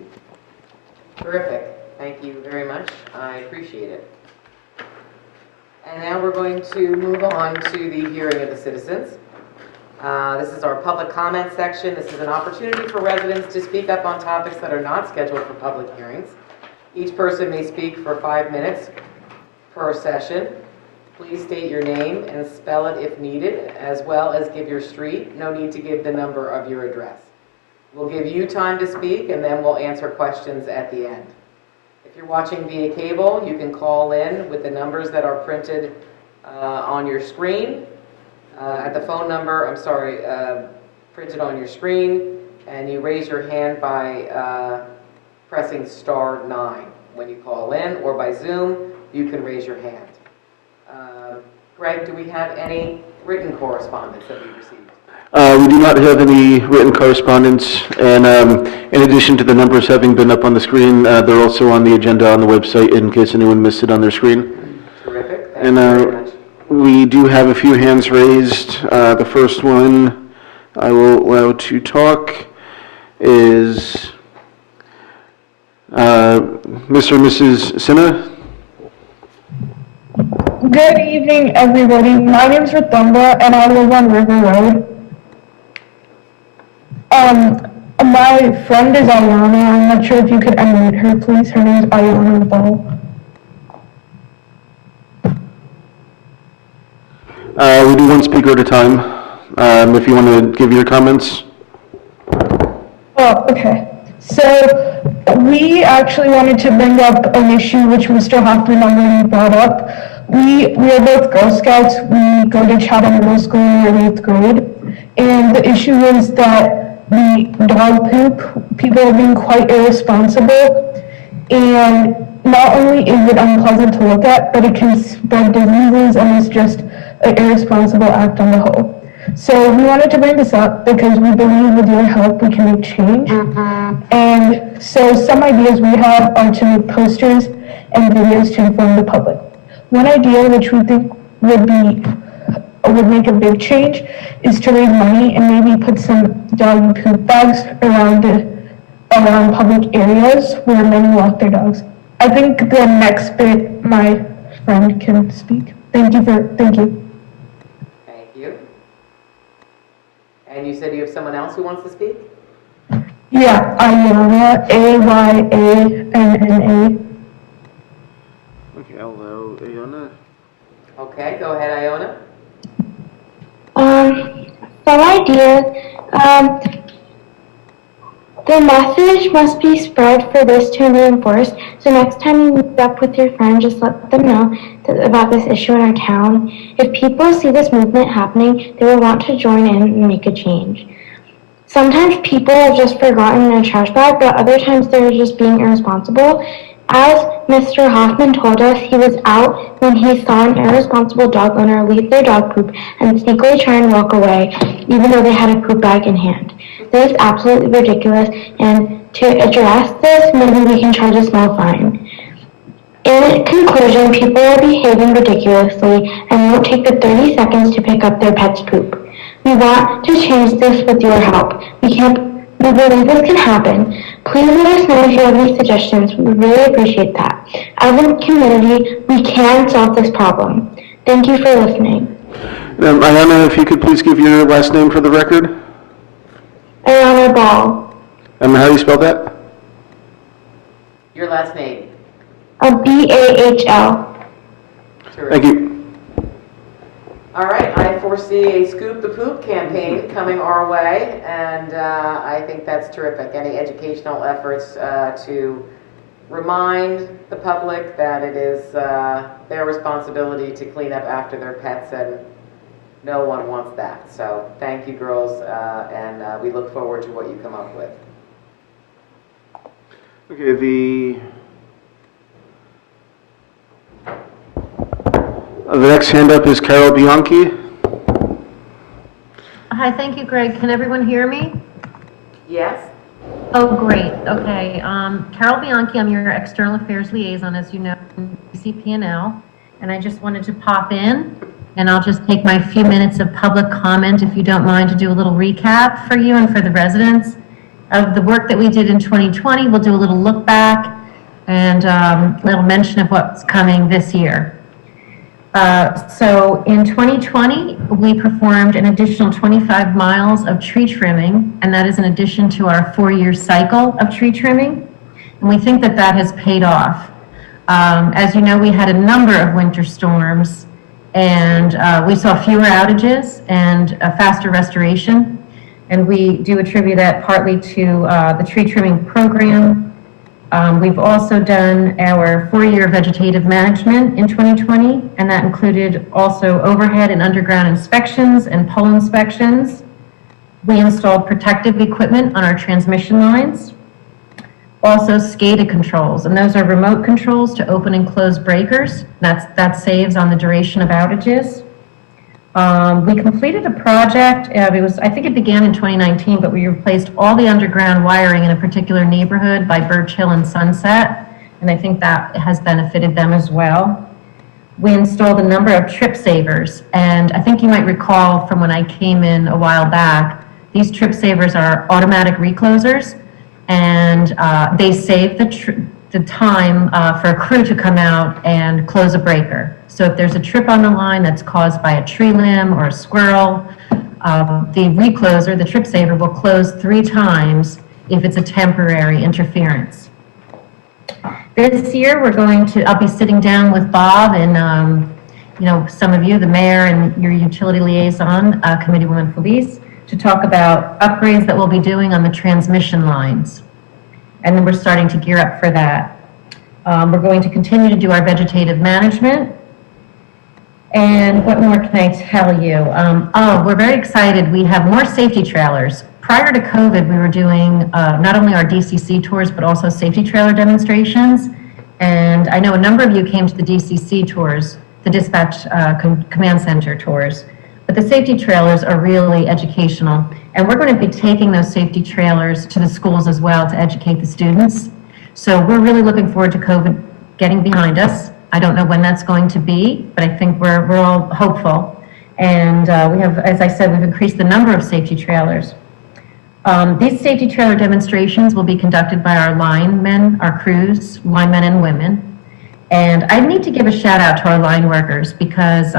Terrific. Thank you very much. I appreciate it. And now we're going to move on to the hearing of the citizens. This is our public comment section. This is an opportunity for residents to speak up on topics that are not scheduled for public hearings. Each person may speak for 5 minutes per session. Please state your name and spell it if needed, as well as give your street. No need to give the number of your address. We'll give you time to speak, and then we'll answer questions at the end. If you're watching via cable, you can call in with the numbers that are printed on your screen, at the phone number, printed on your screen, and you raise your hand by pressing *9 when you call in, or by Zoom, you can raise your hand. Greg, do we have any written correspondence that we received? We do not have any written correspondence, and in addition to the numbers having been up on the screen, they're also on the agenda on the website in case anyone missed it on their screen. Terrific, thank you very much. We do have a few hands raised. The first one I will allow to talk is Mr. and Mrs. Sinha. Good evening, everybody. My name's Rathumba, and I live on River Road. My friend is Ayana. I'm not sure if you could unmute her, please. Her name's Ayana Ball. We do one speaker at a time. If you want to give your comments. Oh, okay. So, we actually wanted to bring up an issue which Mr. Hoffman already brought up. We are both Girl Scouts. We go to Chatham Middle School in 8th grade. And the issue is that the dog poop, people are being quite irresponsible. And not only is it unpleasant to look at, but it can spread diseases and is just an irresponsible act on the whole. So we wanted to bring this up because we believe with your help we can make change. And so some ideas we have are to make posters and videos to inform the public. One idea which we think would make a big change is to raise money and maybe put some dog poop bags around public areas where many walk their dogs. I think the next bit my friend can speak. Thank you. Thank you. And you said you have someone else who wants to speak? Yeah, Ayana, Ayana. Okay, I'll allow Ayana. Okay, go ahead, Iona. Some ideas. The message must be spread for this to be enforced. So next time you meet up with your friend, just let them know about this issue in our town. If people see this movement happening, they will want to join in and make a change. Sometimes people have just forgotten their trash bag, but other times they're just being irresponsible. As Mr. Hoffman told us, he was out when he saw an irresponsible dog owner leave their dog poop and sneakily try and walk away, even though they had a poop bag in hand. This is absolutely ridiculous, and to address this, maybe we can charge a small fine. In conclusion, people are behaving ridiculously and won't take the 30 seconds to pick up their pet's poop. We want to change this with your help. We believe this can happen. Please let us know if you have any suggestions. We really appreciate that. As a community, we can solve this problem. Thank you for listening. Ayana, if you could please give your last name for the record. Ayana Ball. How do you spell that? Your last name. B-A-H-L. Thank you. All right, I foresee a Scoop the Poop campaign coming our way, and I think that's terrific. Any educational efforts to remind the public that it is their responsibility to clean up after their pets, and no one wants that. So thank you, girls, and we look forward to what you come up with. Okay, the next hand up is Carol Bianchi. Hi, thank you, Greg. Can everyone hear me? Yes? Oh, great. Okay. Carol Bianchi, I'm your External Affairs Liaison, as you know, in CP&L, and I just wanted to pop in, and I'll just take my few minutes of public comment, if you don't mind, to do a little recap for you and for the residents of the work that we did in 2020. We'll do a little look back and a little mention of what's coming this year. So in 2020, we performed an additional 25 miles of tree trimming, and that is in addition to our 4-year cycle of tree trimming. And we think that that has paid off. As you know, we had a number of winter storms, and we saw fewer outages and a faster restoration. And we do attribute that partly to the tree trimming program We've also done our 4-year vegetative management in 2020, and that included also overhead and underground inspections and pole inspections. We installed protective equipment on our transmission lines. Also SCADA controls, and those are remote controls to open and close breakers. That saves on the duration of outages. We completed a project, I think it began in 2019, but we replaced all the underground wiring in a particular neighborhood by Birch Hill and Sunset, and I think that has benefited them as well. We installed a number of trip savers, and I think you might recall from when I came in a while back, these trip savers are automatic reclosers, and they save the time for a crew to come out and close a breaker. So if there's a trip on the line that's caused by a tree limb or a squirrel, the recloser, the trip saver, will close 3 times if it's a temporary interference. This year, I'll be sitting down with Bob and, some of you, the mayor and your utility liaison, Committeewoman Felice, to talk about upgrades that we'll be doing on the transmission lines. And then we're starting to gear up for that. We're going to continue to do our vegetative management. And what more can I tell you? We're very excited. We have more safety trailers. Prior to COVID, we were doing not only our DCC tours, but also safety trailer demonstrations. And I know a number of you came to the DCC tours, the dispatch command center tours. But the safety trailers are really educational. And we're going to be taking those safety trailers to the schools as well to educate the students. So we're really looking forward to COVID getting behind us. I don't know when that's going to be, but I think we're all hopeful. And we have, as I said, we've increased the number of safety trailers. These safety trailer demonstrations will be conducted by our linemen, our crews, linemen and women. And I need to give a shout out to our line workers because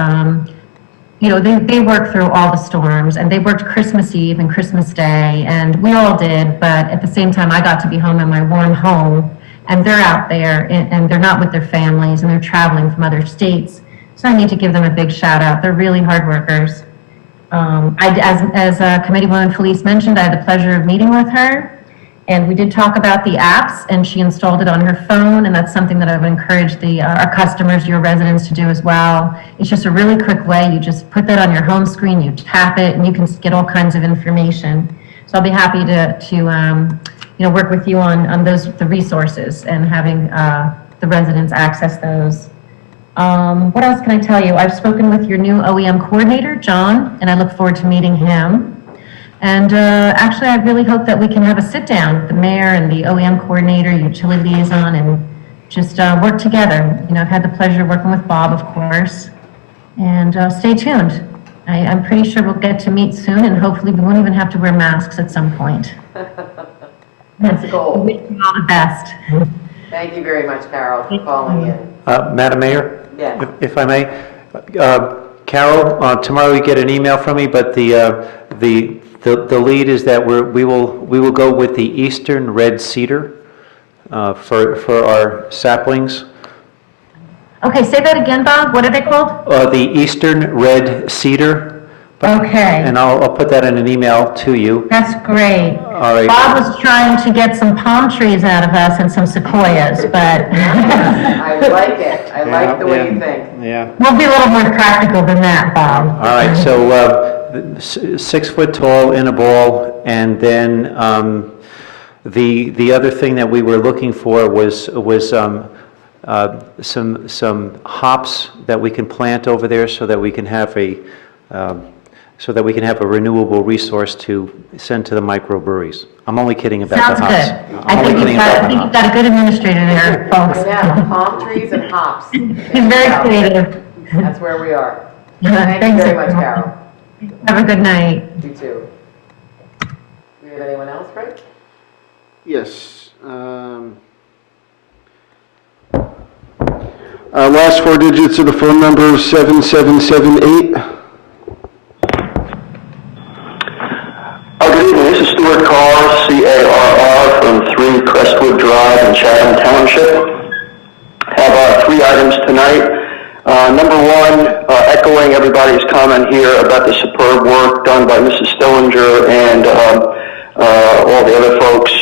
they worked through all the storms, and they worked Christmas Eve and Christmas Day, and we all did, but at the same time, I got to be home in my warm home, and they're out there, and they're not with their families, and they're traveling from other states, so I need to give them a big shout out. They're really hard workers. As Committeewoman Felice mentioned, I had the pleasure of meeting with her, and we did talk about the apps, and she installed it on her phone, and that's something that I would encourage our customers, your residents, to do as well. It's just a really quick way. You just put that on your home screen, you tap it, and you can get all kinds of information. So I'll be happy to work with you on the resources and having the residents access those. What else can I tell you? I've spoken with your new OEM coordinator, John, and I look forward to meeting him. And actually, I really hope that we can have a sit-down, the mayor and the OEM coordinator, utility liaison, and just work together. I've had the pleasure of working with Bob, of course. And stay tuned. I'm pretty sure we'll get to meet soon, and hopefully we won't even have to wear masks at some point. That's the goal. We wish you all the best. Thank you very much, Carol, for calling in. Madam Mayor? Yes. If I may, Carol, tomorrow you get an email from me, but the lead is that we will go with the eastern red cedar for our saplings. Okay, say that again, Bob. What are they called? The eastern red cedar. Okay. And I'll put that in an email to you. That's great. All right. Bob was trying to get some palm trees out of us and some sequoias, but I like it. I like the way you think. Yeah. we'll be a little more practical than that, Bob. All right, so 6 foot tall in a ball, and then the other thing that we were looking for was some hops that we can plant over there so that we can have a renewable resource to send to the microbreweries. I'm only kidding about Sounds the good. hops. I think you've got a good administrator there, folks. Yeah, palm trees and hops. He's very creative. That's where we are. Yeah, Thank you thanks, very much, everyone. Carol. Have a good night. You too. Do we have anyone else, Frank? Yes. Last 4 digits of the phone number, 7778. Good evening, this is Stuart Carr, C-A-R-R, from 3 Crestwood Drive in Chatham Township. Have 3 items tonight. Number 1, echoing everybody's comment here about the superb work done by Mrs. Stillinger and all the other folks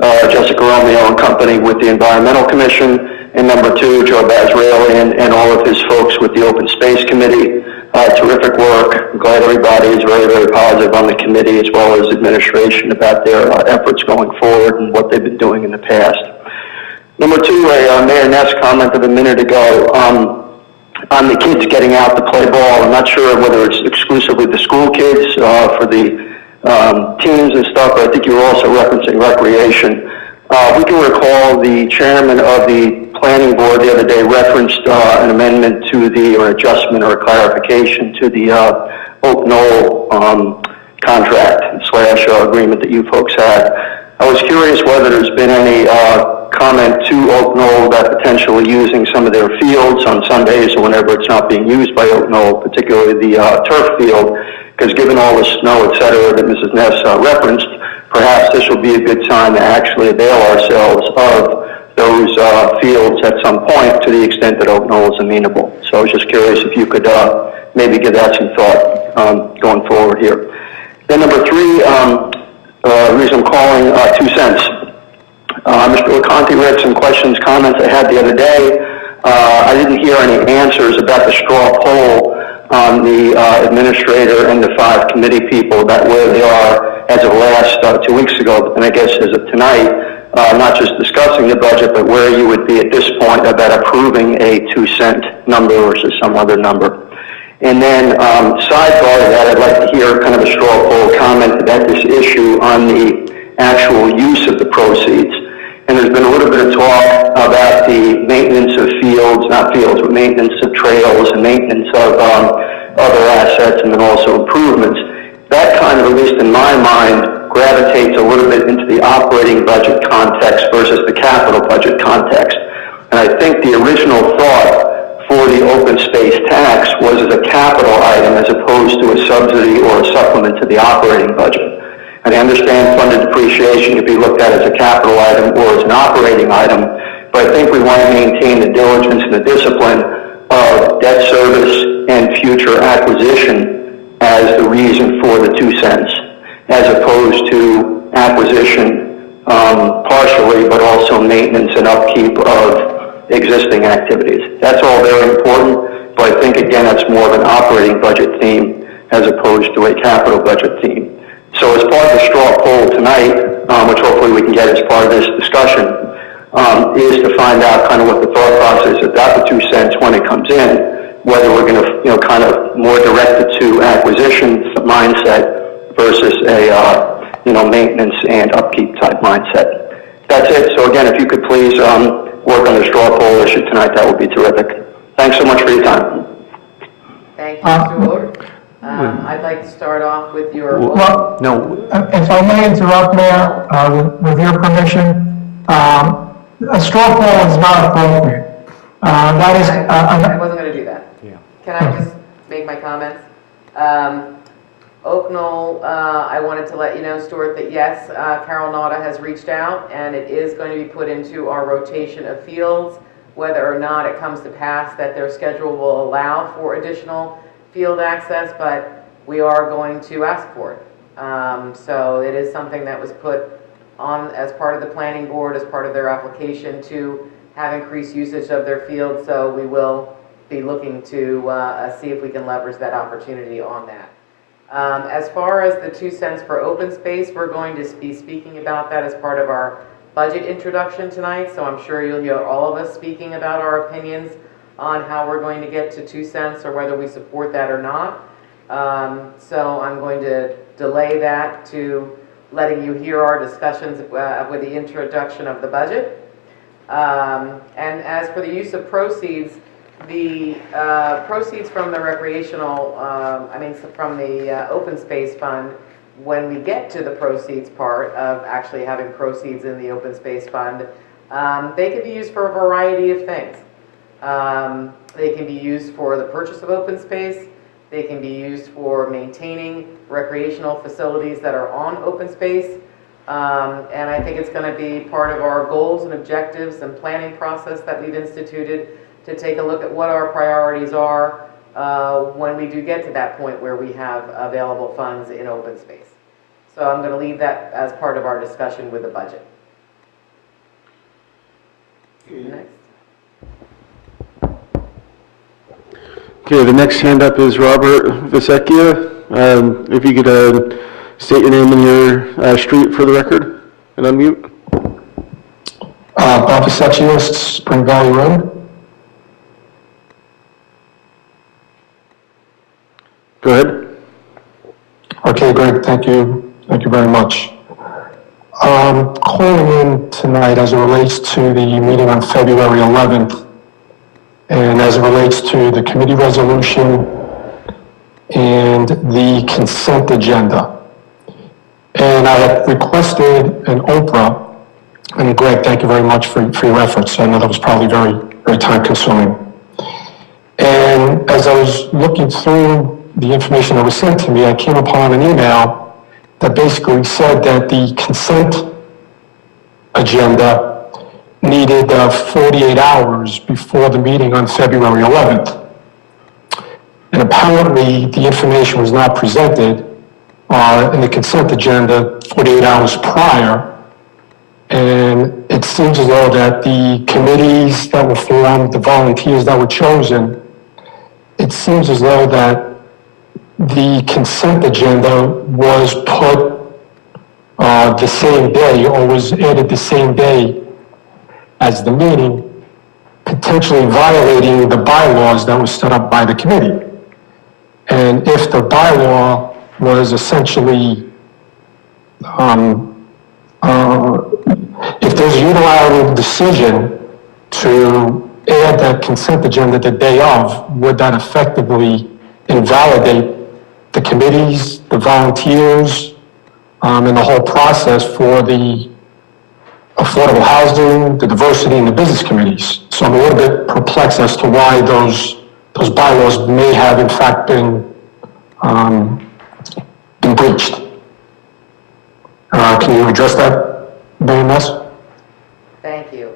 Jessica Romeo and company with the Environmental Commission, and number two, Joe Bazraeli and all of his folks with the Open Space Committee. Terrific work. I'm glad everybody is very, very positive on the committee as well as administration about their efforts going forward and what they've been doing in the past. Number two, Mayor Ness commented a minute ago on the kids getting out to play ball. I'm not sure whether it's exclusively the school kids for the teams and stuff, but I think you were also referencing recreation. We can recall the chairman of the planning board the other day referenced an amendment to or adjustment or a clarification to the Oak Knoll contract / agreement that you folks had. I was curious whether there's been any comment to Oak Knoll about potentially using some of their fields on Sundays or whenever it's not being used by Oak Knoll, particularly the turf field, because given all the snow, et cetera, that Mrs. Ness referenced, perhaps this will be a good time to actually avail ourselves of those fields at some point to the extent that Oak Knoll is amenable. So I was just curious if you could maybe give that some thought going forward here. Then number three, the reason I'm calling 2 cents. Mr. LeConte read some questions, comments I had the other day. I didn't hear any answers about the straw poll on the administrator and the 5 committee people about where they are as of last 2 weeks ago, and I guess as of tonight, not just discussing the budget, but where you would be at this point about approving a 2 cent number versus some other number. And then sidebar to that, I'd like to hear kind of a straw poll comment about this issue on the actual use of the proceeds. And there's been a little bit of talk about the maintenance of fields, not fields, but maintenance of trails and maintenance of other assets and then also improvements. That kind of, at least in my mind, gravitates a little bit into the operating budget context versus the capital budget context. And I think the original thought for the open space tax was as a capital item as opposed to a subsidy or a supplement to the operating budget. And I understand funded depreciation can be looked at as a capital item or as an operating item, but I think we want to maintain the diligence and the discipline of debt service and future acquisition as the reason for the 2 cents, as opposed to acquisition partially, but also maintenance and upkeep of existing activities. That's all very important, but I think, again, that's more of an operating budget theme as opposed to a capital budget theme. So as part of the straw poll tonight, which hopefully we can get as part of this discussion, is to find out kind of what the thought process is about the 2 cents when it comes in, whether we're going to, kind of more directed to acquisition mindset versus a, maintenance and upkeep type mindset. That's it. So again, if you could please work on the straw poll issue tonight, that would be terrific. Thanks so much for your time. Thank you, Mr. Wood. I'd like to start off with your... If I may interrupt, Mayor, with your permission, a straw poll is not appropriate. That is... I wasn't going to do that. Yeah. Can I just make my comments? Oak Knoll, I wanted to let you know, Stuart, that yes, Carol Nauta has reached out, and it is going to be put into our rotation of fields, whether or not it comes to pass that their schedule will allow for additional field access, but we are going to ask for it. So it is something that was put on as part of the planning board, as part of their application to have increased usage of their field. So we will be looking to see if we can leverage that opportunity on that. As far as the 2 cents for open space, we're going to be speaking about that as part of our budget introduction tonight. So I'm sure you'll hear all of us speaking about our opinions on how we're going to get to 2 cents or whether we support that or not. So I'm going to delay that to letting you hear our discussions with the introduction of the budget. And as for the use of proceeds, the proceeds from the recreational, from the open space fund, when we get to the proceeds part of actually having proceeds in the open space fund, they can be used for a variety of things. They can be used for the purchase of open space. They can be used for maintaining recreational facilities that are on open space. And I think it's going to be part of our goals and objectives and planning process that we've instituted to take a look at what our priorities are when we do get to that point where we have available funds in open space. So I'm going to leave that as part of our discussion with the budget. Next. Okay, the next hand up is Robert Vasecchia. If you could state your name and your street for the record and unmute. Bob Vasecchia, Spring Valley Road. Go ahead. Okay, great, thank you. Thank you very much. Calling in tonight as it relates to the meeting on February 11th, and as it relates to the committee resolution and the consent agenda. And I had requested an Oprah, and Greg, thank you very much for your efforts. I know that was probably very, very time consuming. And as I was looking through the information that was sent to me, I came upon an email that basically said that the consent agenda needed 48 hours before the meeting on February 11th. And apparently the information was not presented in the consent agenda 48 hours prior. And it seems as though that the committees that were formed, the volunteers that were chosen, it seems as though that the consent agenda was put the same day or was added the same day as the meeting, potentially violating the bylaws that was set up by the committee. And if the bylaw was essentially, if there's a unilateral decision to add that consent agenda the day of, would that effectively invalidate the committees, the volunteers, and the whole process for the affordable housing, the diversity, and the business committees? So I'm a little bit perplexed as to why those bylaws may have in fact been breached. Can you address that, BMS? Thank you.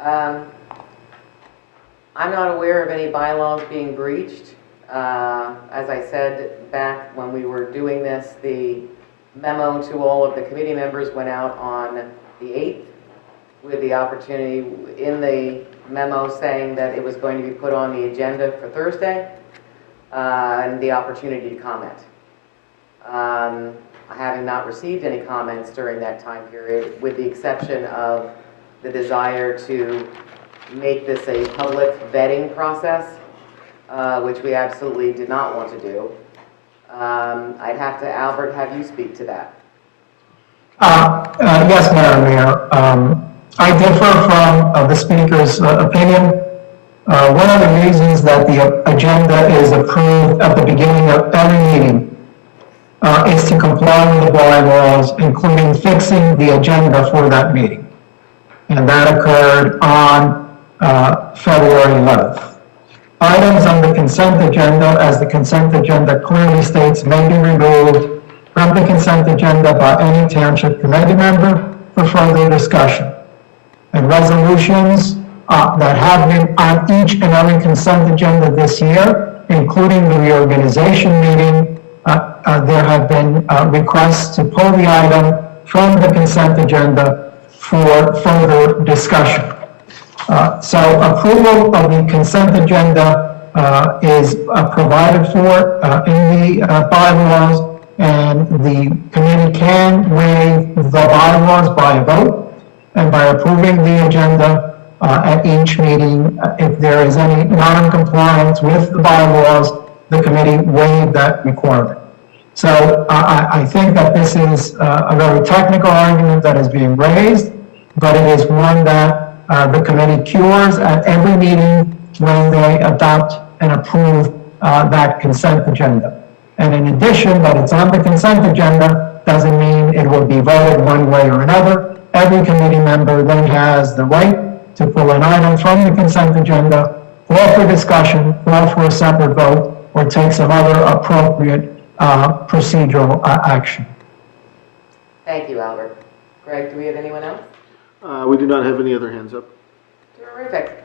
I'm not aware of any bylaws being breached. As I said back when we were doing this, the memo to all of the committee members went out on the 8th with the opportunity in the memo saying that it was going to be put on the agenda for Thursday and the opportunity to comment. Having not received any comments during that time period, with the exception of the desire to make this a public vetting process, which we absolutely did not want to do. I'd have to, Albert, have you speak to that. Yes, Madam Mayor. I differ from the speaker's opinion. One of the reasons that the agenda is approved at the beginning of every meeting is to comply with the bylaws, including fixing the agenda for that meeting. And that occurred on February 11th. Items on the consent agenda, as the consent agenda clearly states, may be removed from the consent agenda by any township committee member for further discussion. And resolutions that have been on each and every consent agenda this year, including the reorganization meeting, there have been requests to pull the item from the consent agenda for further discussion. So approval of the consent agenda is provided for in the bylaws, and the committee can waive the bylaws by a vote and by approving the agenda at each meeting. If there is any non-compliance with the bylaws, the committee waived that requirement. So I think that this is a very technical argument that is being raised, but it is one that the committee cures at every meeting when they adopt and approve that consent agenda. And in addition, that it's on the consent agenda doesn't mean it will be voted one way or another. Every committee member then has the right to pull an item from the consent agenda, call for discussion, call for a separate vote, or take some other appropriate procedural action. Thank you, Albert. Greg, do we have anyone else? We do not have any other hands up. Terrific.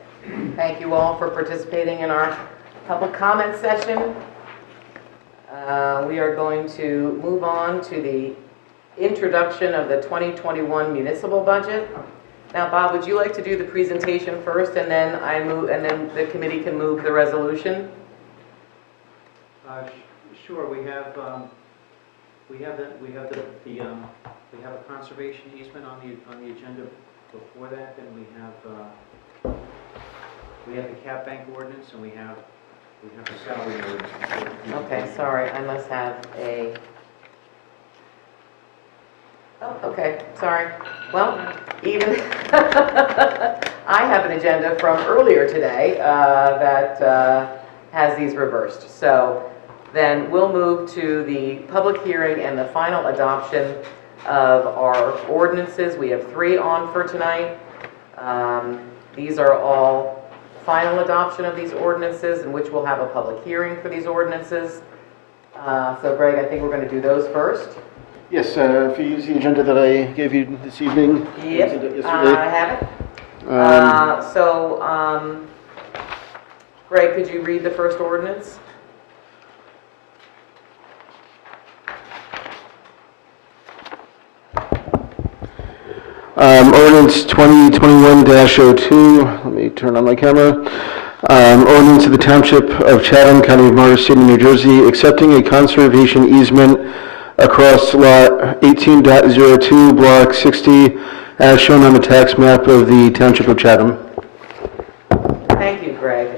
Thank you all for participating in our public comment session. We are going to move on to the introduction of the 2021 municipal budget. Now, Bob, would you like to do the presentation first, and then and then the committee can move the resolution? Sure, we have a conservation easement on the agenda before that, then we have the cap bank ordinance, and we have the salary ordinance. Okay, sorry, I must have a... Oh, okay, sorry. Well, even, I have an agenda from earlier today that has these reversed. So then we'll move to the public hearing and the final adoption of our ordinances. We have 3 on for tonight. These are all final adoption of these ordinances, in which we'll have a public hearing for these ordinances. So Greg, I think we're going to do those first. Yes, if you use the agenda that I gave you this evening. Yep, I have it. Greg, could you read the first ordinance? Ordinance 2021-02, let me turn on my camera. Ordinance of the Township of Chatham, County of Morris, State of New Jersey, accepting a conservation easement across lot 18.02, block 60, as shown on the tax map of the Township of Chatham. Thank you, Greg.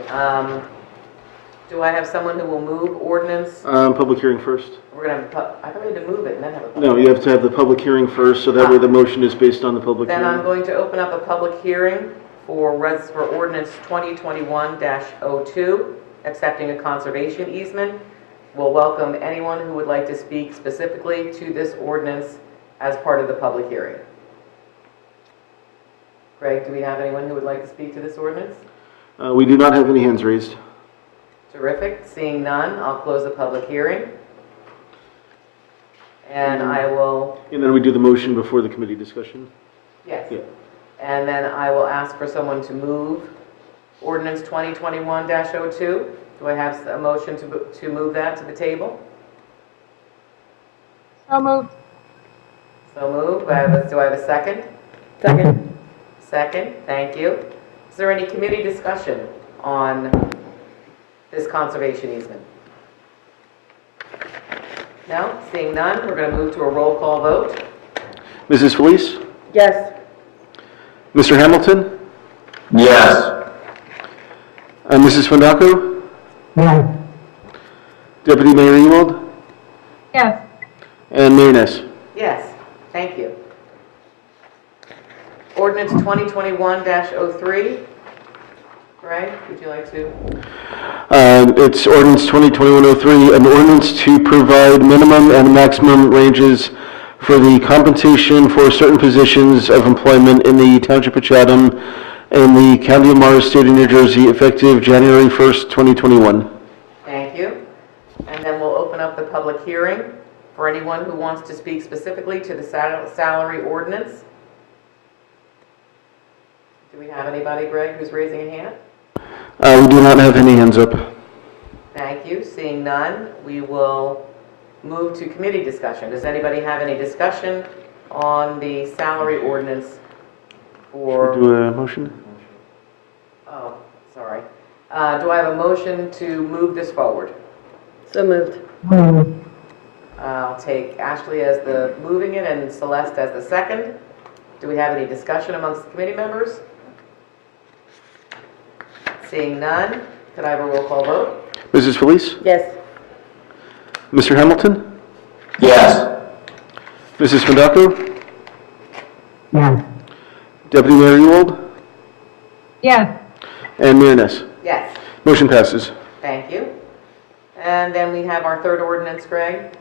Do I have someone who will move ordinance? Public hearing first. We're going to have I thought we had to move it and then have a public No, you have to have the public hearing first, so that way the motion is based on the public Then hearing. I'm going to open up a public hearing for ordinance 2021-02, accepting a conservation easement. We'll welcome anyone who would like to speak specifically to this ordinance as part of the public hearing. Greg, do we have anyone who would like to speak to this ordinance? We do not have any hands raised. Terrific. Seeing none, I'll close the public hearing. And I will... And then we do the motion before the committee discussion? Yes. Yeah. And then I will ask for someone to move ordinance 2021-02. Do I have a motion to move that to the table? So moved. So moved. Do I have a second? Second. Second. Thank you. Is there any committee discussion on this conservation easement? No? Seeing none, we're going to move to a roll call vote. Mrs. Felice? Yes. Mr. Hamilton? Yes. Mrs. Fondaco? No. Deputy Mayor Ewald? Yes. And Mayor Ness? Yes. Thank you. Ordinance 2021-03. Greg, would you like to? It's ordinance 2021-03, an ordinance to provide minimum and maximum ranges for the compensation for certain positions of employment in the Township of Chatham and the County of Morris, State of New Jersey, effective January 1st, 2021. Thank you. And then we'll open up the public hearing for anyone who wants to speak specifically to the salary ordinance. Do we have anybody, Greg, who's raising a hand? We do not have any hands up. Thank you. Seeing none, we will move to committee discussion. Does anybody have any discussion on the salary ordinance for... Do a motion? Oh, sorry. Do I have a motion to move this forward? So moved. I'll take Ashley as the moving it and Celeste as the second. Do we have any discussion amongst the committee members? Seeing none, could I have a roll call vote? Mrs. Felice? Yes. Mr. Hamilton? Yes. Mrs. Fondaco? No. Deputy Mayor Ewald? Yes. And Mayor Ness? Yes. Motion passes. Thank you. And then we have our third ordinance, Greg.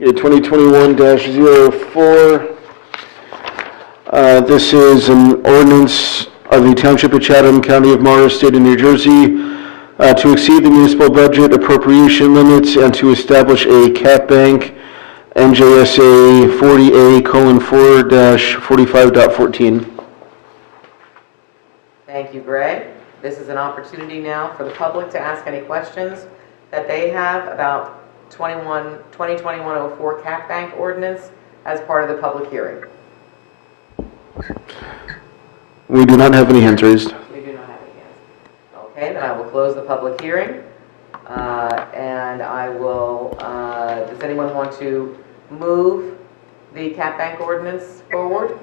2021-04. This is an ordinance of the Township of Chatham, County of Morris, State of New Jersey, to exceed the municipal budget appropriation limits and to establish a cap bank, NJSA 40A:4-45.14. Thank you, Greg. This is an opportunity now for the public to ask any questions that they have about 2021-04 cap bank ordinance as part of the public hearing. We do not have any hands raised. We do not have any hands. Okay, then I will close the public hearing. And I will, does anyone want to move the cap bank ordinance forward?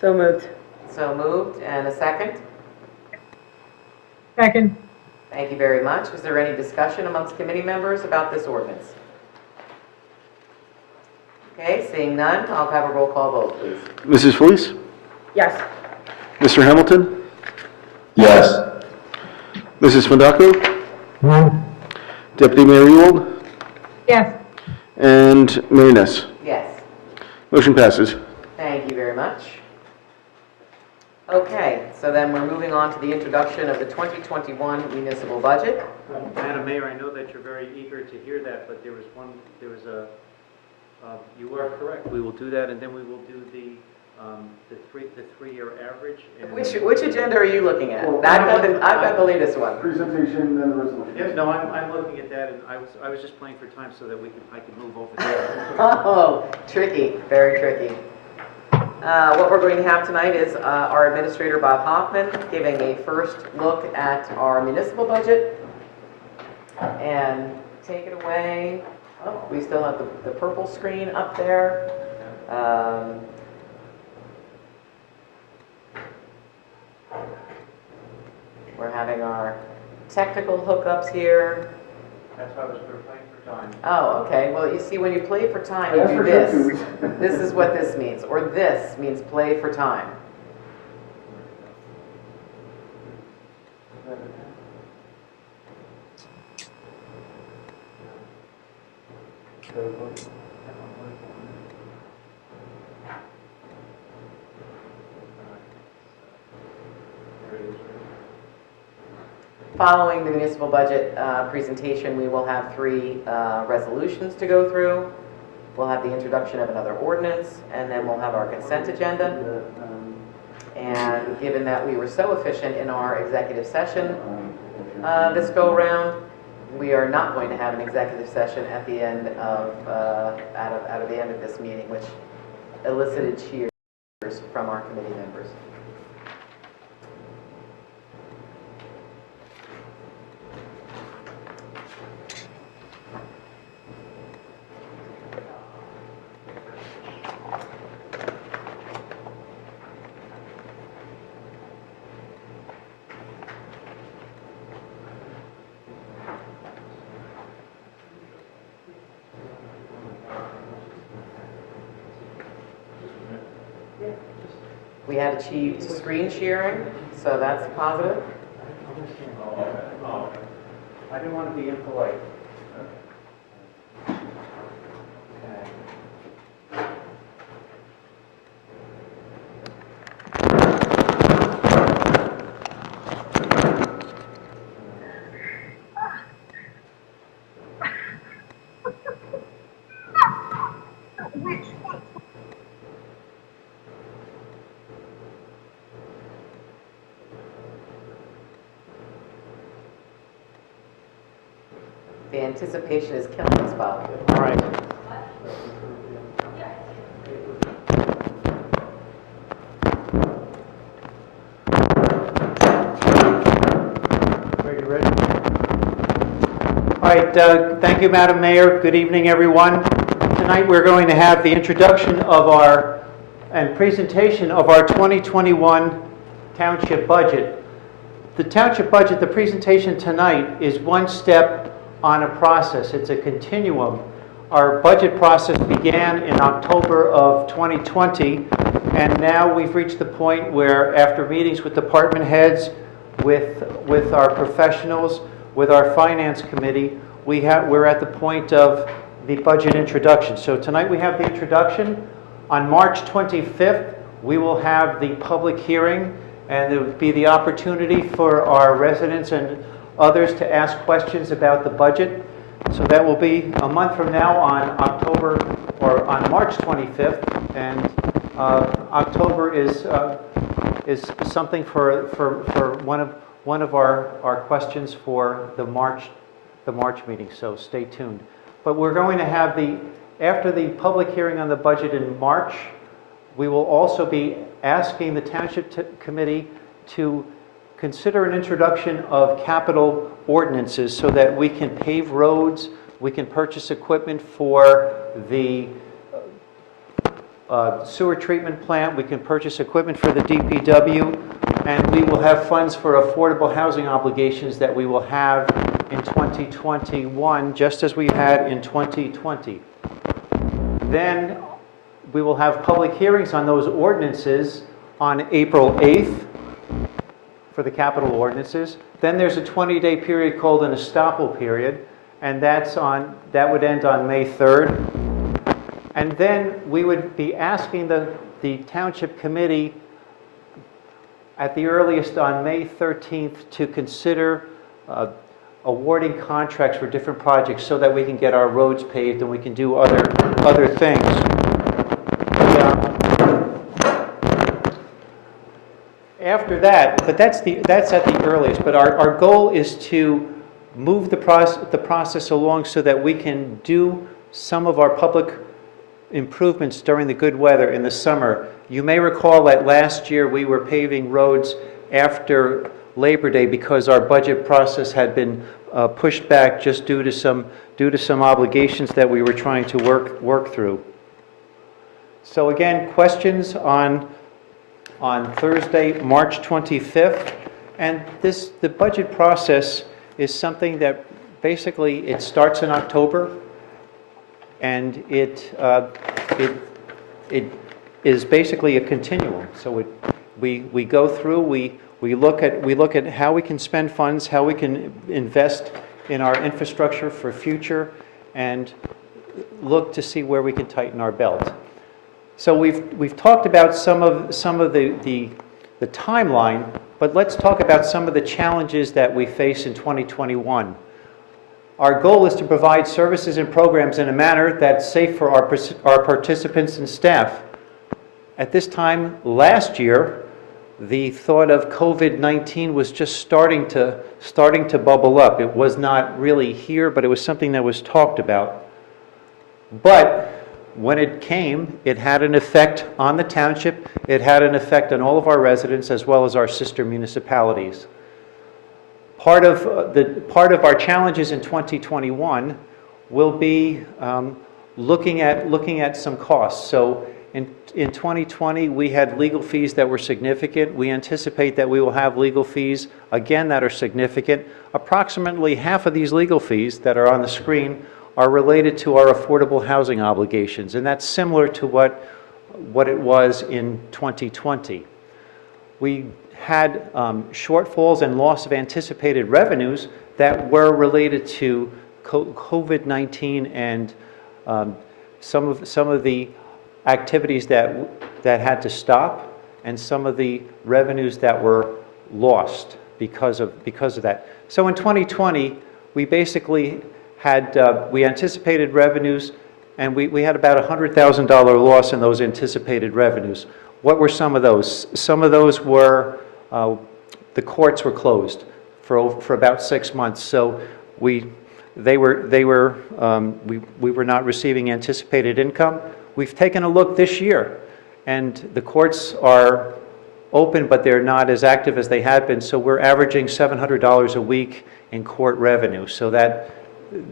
So moved. So moved, and a second? Second. Thank you very much. Is there any discussion amongst committee members about this ordinance? Okay, seeing none, I'll have a roll call vote, please. Mrs. Felice? Yes. Mr. Hamilton? Yes. Mrs. Fondaco? No. Deputy Mayor Ewald? Yes. And Mayor Ness? Yes. Motion passes. Thank you very much. Okay, so then we're moving on to the introduction of the 2021 municipal budget. Madam Mayor, I know that you're very eager to hear that, but there was you are correct. We will do that, and then we will do the three-year average. And Which agenda are you looking at? I've got the latest one. Presentation and the resolution. Yes, no, I'm looking at that, and I was just playing for time so that I could move over there. Oh, tricky, very tricky. What we're going to have tonight is our Administrator Bob Hoffman giving a first look at our municipal budget. And take it away. Oh, we still have the purple screen up there. We're having our technical hookups here. That's why we're playing for time. Oh, okay. Well, you see, when you play for time, you do this. This is what this means. Or this means play for time. Following the municipal budget presentation, we will have three resolutions to go through. We'll have the introduction of another ordinance, and then we'll have our consent agenda. And given that we were so efficient in our executive session this go-round, we are not going to have an executive session at the end of, out of the end of this meeting, which elicited cheers from our committee members. We have achieved screen sharing, so that's positive. I didn't want to be impolite. The anticipation is killing us, Bob. All right. Are you ready? All right, thank you, Madam Mayor. Good evening, everyone. Tonight we're going to have the introduction of and presentation of our 2021 township budget. The township budget, the presentation tonight, is one step on a process. It's a continuum. Our budget process began in October of 2020, and now we've reached the point where, after meetings with department heads, with our professionals, with our finance committee, we're at the point of the budget introduction. So tonight we have the introduction. On March 25th, we will have the public hearing, and there will be the opportunity for our residents and others to ask questions about the budget. So that will be a month from now on on March 25th, and October is something for one of our questions for the March meeting. So stay tuned. But we're going to have after the public hearing on the budget in March, We will also be asking the Township Committee to consider an introduction of capital ordinances so that we can pave roads, we can purchase equipment for the sewer treatment plant, we can purchase equipment for the DPW, and we will have funds for affordable housing obligations that we will have in 2021, just as we had in 2020. Then we will have public hearings on those ordinances on April 8th for the capital ordinances. Then there's a 20-day period called an estoppel period, and that would end on May 3rd. And then we would be asking the Township Committee at the earliest on May 13th to consider awarding contracts for different projects so that we can get our roads paved and we can do other things. After that, but that's at the earliest, but our goal is to move the process along so that we can do some of our public improvements during the good weather in the summer. You may recall that last year we were paving roads after Labor Day because our budget process had been pushed back just due to some obligations that we were trying to work through. So again, questions on Thursday, March 25th, and the budget process is something that basically it starts in October, and it is basically a continuum. So we go through, we look at how we can spend funds, how we can invest in our infrastructure for future, and look to see where we can tighten our belt. So we've talked about some of the timeline, but let's talk about some of the challenges that we face in 2021. Our goal is to provide services and programs in a manner that's safe for our participants and staff. At this time last year, the thought of COVID-19 was just starting to bubble up. It was not really here, but it was something that was talked about. But when it came, it had an effect on the township. It had an effect on all of our residents as well as our sister municipalities. Part of our challenges in 2021 will be looking at some costs. So in 2020, we had legal fees that were significant. We anticipate that we will have legal fees again that are significant. Approximately half of these legal fees that are on the screen are related to our affordable housing obligations, and that's similar to what it was in 2020. We had shortfalls and loss of anticipated revenues that were related to COVID-19 and some of the activities that had to stop, and some of the revenues that were lost because of that. So in 2020, we basically we anticipated revenues, and we had about a $100,000 loss in those anticipated revenues. What were some of those? Some of those were the courts were closed for about 6 months, so we were not receiving anticipated income. We've taken a look this year, and the courts are open, but they're not as active as they had been. So we're averaging $700 a week in court revenue. So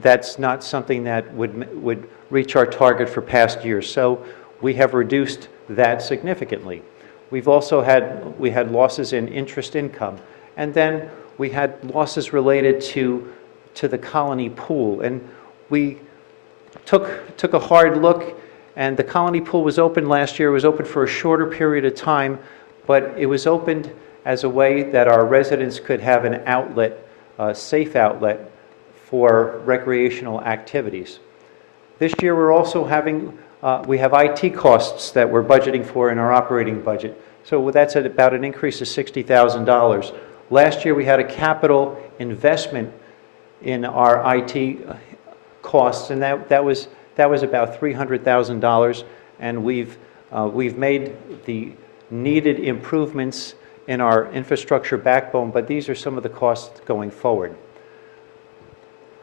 that's not something that would reach our target for past years. So we have reduced that significantly. We've also had losses in interest income, and then we had losses related to the colony pool, and we took a hard look. And the colony pool was open last year. It was open for a shorter period of time, but it was opened as a way that our residents could have an outlet, a safe outlet for recreational activities. This year we're also we have IT costs that we're budgeting for in our operating budget. So that's at about an increase of $60,000. Last year we had a capital investment in our IT costs, and that was about $300,000, and we've made the needed improvements in our infrastructure backbone, but these are some of the costs going forward.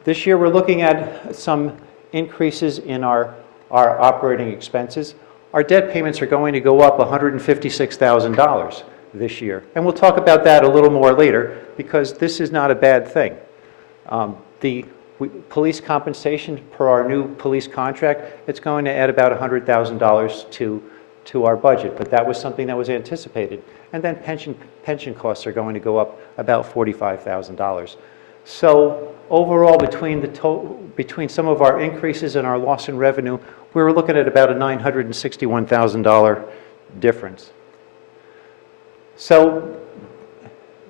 This year we're looking at some increases in our operating expenses. our debt payments are going to go up $156,000 this year. And we'll talk about that a little more later, because this is not a bad thing. Police compensation per our new police contract, it's going to add about $100,000 to our budget, but that was something that was anticipated. And then pension costs are going to go up about $45,000. So overall, between some of our increases and our loss in revenue, we were looking at about a $961,000 difference. So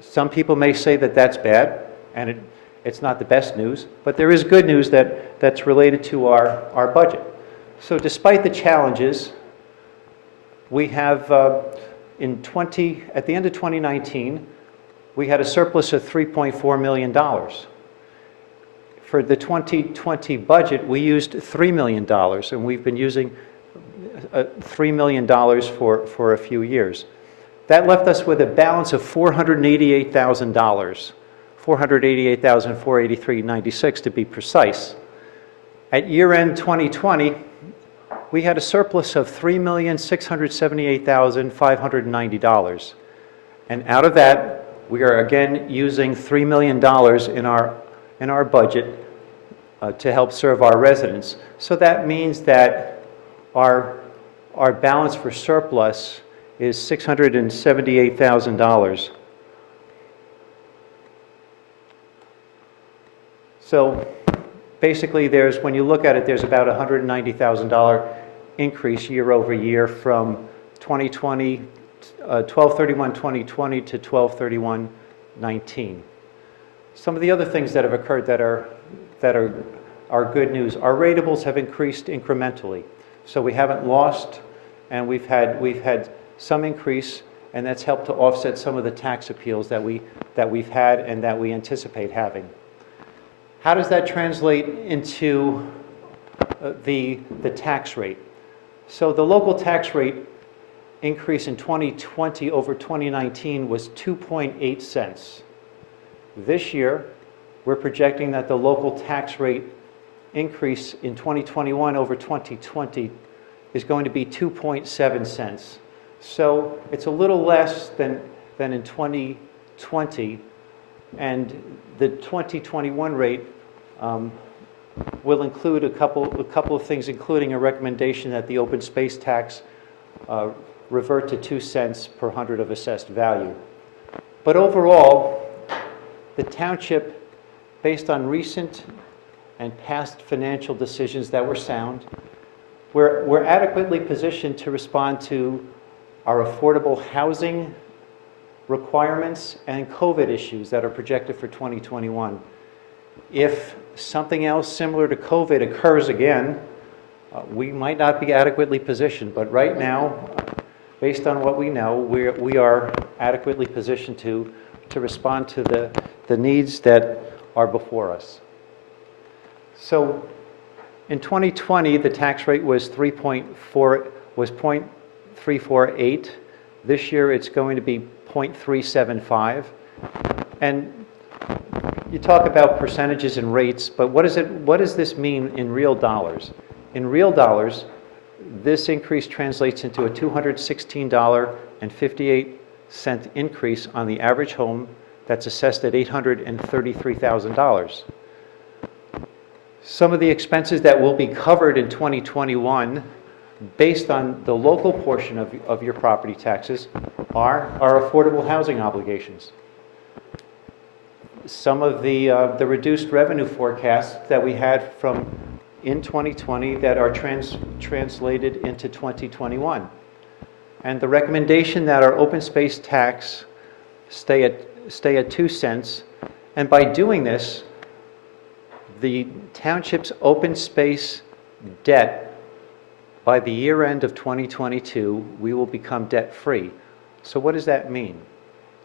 some people may say that that's bad, and it's not the best news, but there is good news that's related to our budget. So despite the challenges, we have at the end of 2019, we had a surplus of $3.4 million. For the 2020 budget, we used $3 million, and we've been using $3 million for a few years. That left us with a balance of $488,000, $488,483.96 to be precise. At year-end 2020, we had a surplus of $3,678,590. And out of that, we are again using $3 million in our budget to help serve our residents. So that means that our balance for surplus is $678,000. So basically, when you look at it, there's about a $190,000 increase year over year from 2020, 12/31/2020 to 12/31/19. Some of the other things that have occurred that are good news. Our ratables have increased incrementally, so we haven't lost, and we've had some increase, and that's helped to offset some of the tax appeals that we've had and that we anticipate having. How does that translate into the tax rate? So the local tax rate increase in 2020 over 2019 was 2.8 cents. This year, we're projecting that the local tax rate increase in 2021 over 2020 is going to be 2.7 cents. So it's a little less than in 2020, and the 2021 rate will include a couple of things, including a recommendation that the open space tax revert to 2 cents per hundred of assessed value. But overall, the township, based on recent and past financial decisions that were sound, we're adequately positioned to respond to our affordable housing requirements and COVID issues that are projected for 2021. If something else similar to COVID occurs again, we might not be adequately positioned, but right now, based on what we know, we are adequately positioned to respond to the needs that are before us. So in 2020, the tax rate was 0.348. This year, it's going to be 0.375. And you talk about percentages and rates, but what does this mean in real dollars? In real dollars, this increase translates into a $216.58 increase on the average home that's assessed at $833,000. Some of the expenses that will be covered in 2021 based on the local portion of your property taxes are our affordable housing obligations. Some of the reduced revenue forecasts that we had from in 2020 that are translated into 2021. And the recommendation that our open space tax stay at 2 cents. And by doing this, the township's open space debt, by the year end of 2022, we will become debt-free. So what does that mean?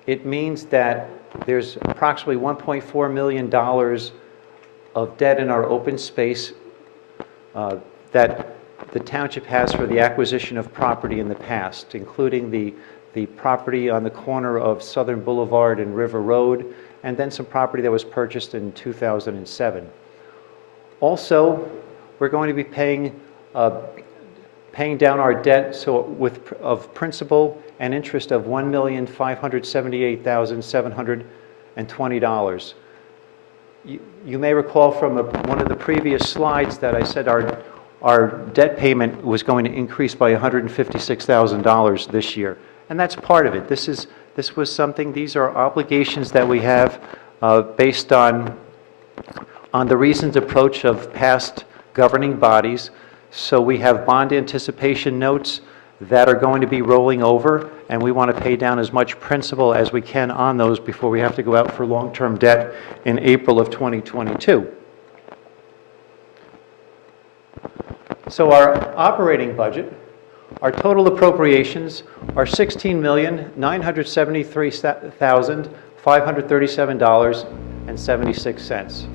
It means that there's approximately $1.4 million of debt in our open space that the township has for the acquisition of property in the past, including the property on the corner of Southern Boulevard and River Road, and then some property that was purchased in 2007. Also, we're going to be paying paying down our debt of principal and interest of $1,578,720. You may recall from one of the previous slides that I said our debt payment was going to increase by $156,000 this year. And that's part of it. These are obligations that we have based on the reasoned approach of past governing bodies. So we have bond anticipation notes that are going to be rolling over, and we want to pay down as much principal as we can on those before we have to go out for long-term debt in April of 2022. So our operating budget, our total appropriations are $16,973,537.76.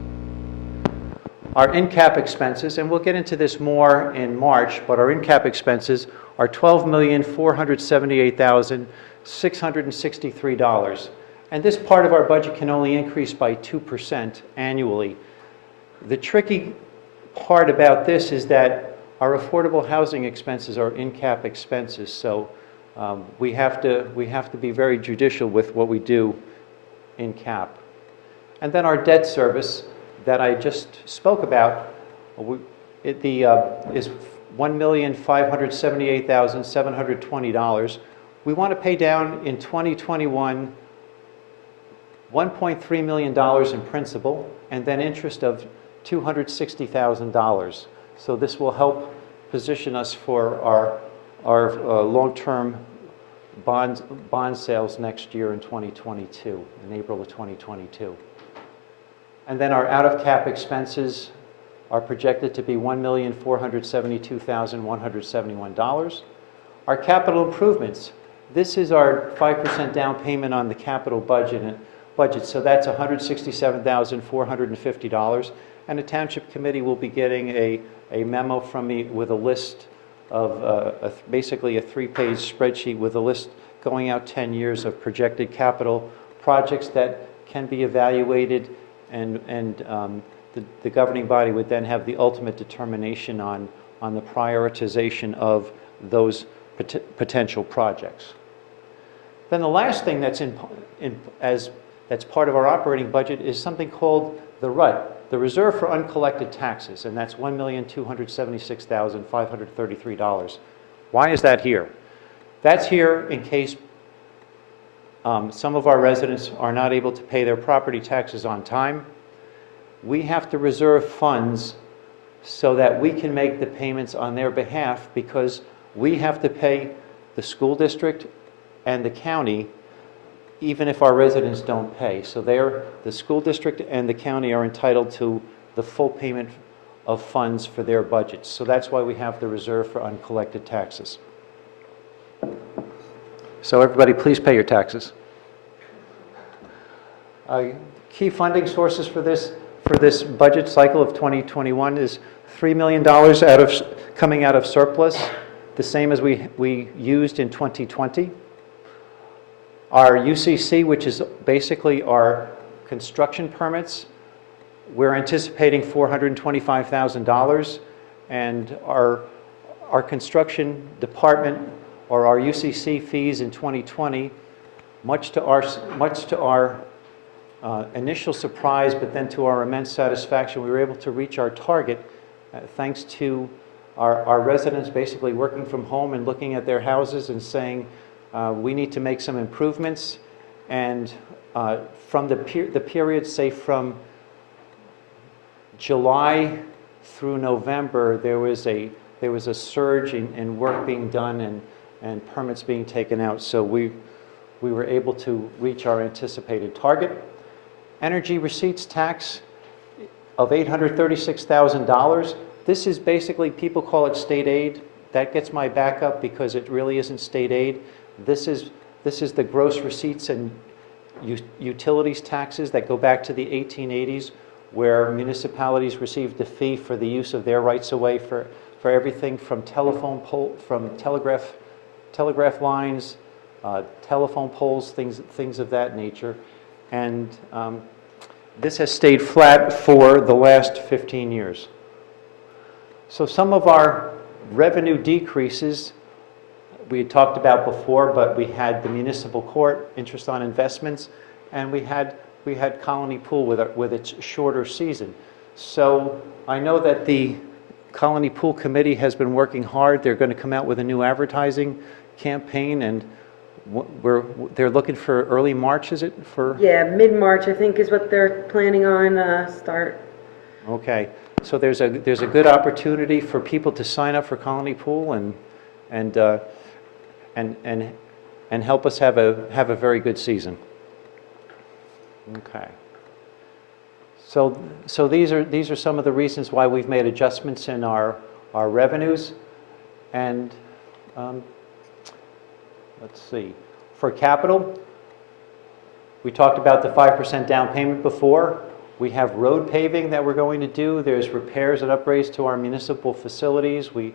Our in-cap expenses, and we'll get into this more in March, but our in-cap expenses are $12,478,663. And this part of our budget can only increase by 2% annually. The tricky part about this is that our affordable housing expenses are in-cap expenses, so we have to be very judicial with what we do in cap. And then our debt service that I just spoke about is $1,578,720. We want to pay down in 2021 $1.3 million in principal and then interest of $260,000. So this will help position us for our long-term bond sales next year in 2022, in April of 2022. And then our out-of-cap expenses are projected to be $1,472,171. Our capital improvements, this is our 5% down payment on the capital budget, so that's $167,450. And the Township Committee will be getting a memo from me with a list of, basically a 3-page spreadsheet with a list going out 10 years of projected capital projects that can be evaluated, and the governing body would then have the ultimate determination on the prioritization of those potential projects. Then the last thing that's that's part of our operating budget is something called the RUT, the Reserve for Uncollected Taxes, and that's $1,276,533. Why is that here? That's here in case some of our residents are not able to pay their property taxes on time. We have to reserve funds so that we can make the payments on their behalf, because we have to pay the school district and the county even if our residents don't pay. So the school district and the county are entitled to the full payment of funds for their budgets. So that's why we have the Reserve for Uncollected Taxes. So everybody, please pay your taxes. Key funding sources for this budget cycle of 2021 is $3 million coming out of surplus, the same as we used in 2020. Our UCC, which is basically our construction permits, we're anticipating $425,000, and our construction department, or our UCC fees in 2020, much to our initial surprise, but then to our immense satisfaction, we were able to reach our target thanks to our residents basically working from home and looking at their houses and saying, we need to make some improvements. And from the period, say from July through November, there was a surge in work being done and permits being taken out. So we were able to reach our anticipated target. Energy receipts tax of $836,000. This is basically, people call it state aid. That gets my backup because it really isn't state aid. This is the gross receipts and utilities taxes that go back to the 1880s, where municipalities received a fee for the use of their rights-of-way for everything from telegraph lines, telephone poles, things of that nature. And this has stayed flat for the last 15 years. So some of our revenue decreases, we had talked about before, but we had the municipal court, interest on investments, and we had Colony Pool with its shorter season. So I know that the Colony Pool Committee has been working hard. They're going to come out with a new advertising campaign, and they're looking for early March, is it? Yeah, mid-March, I think, is what they're planning on start. Okay, so there's a good opportunity for people to sign up for Colony Pool and help us have a very good season. Okay. So these are some of the reasons why we've made adjustments in our revenues, and let's see. For capital, we talked about the 5% down payment before. We have road paving that we're going to do. There's repairs and upgrades to our municipal facilities. We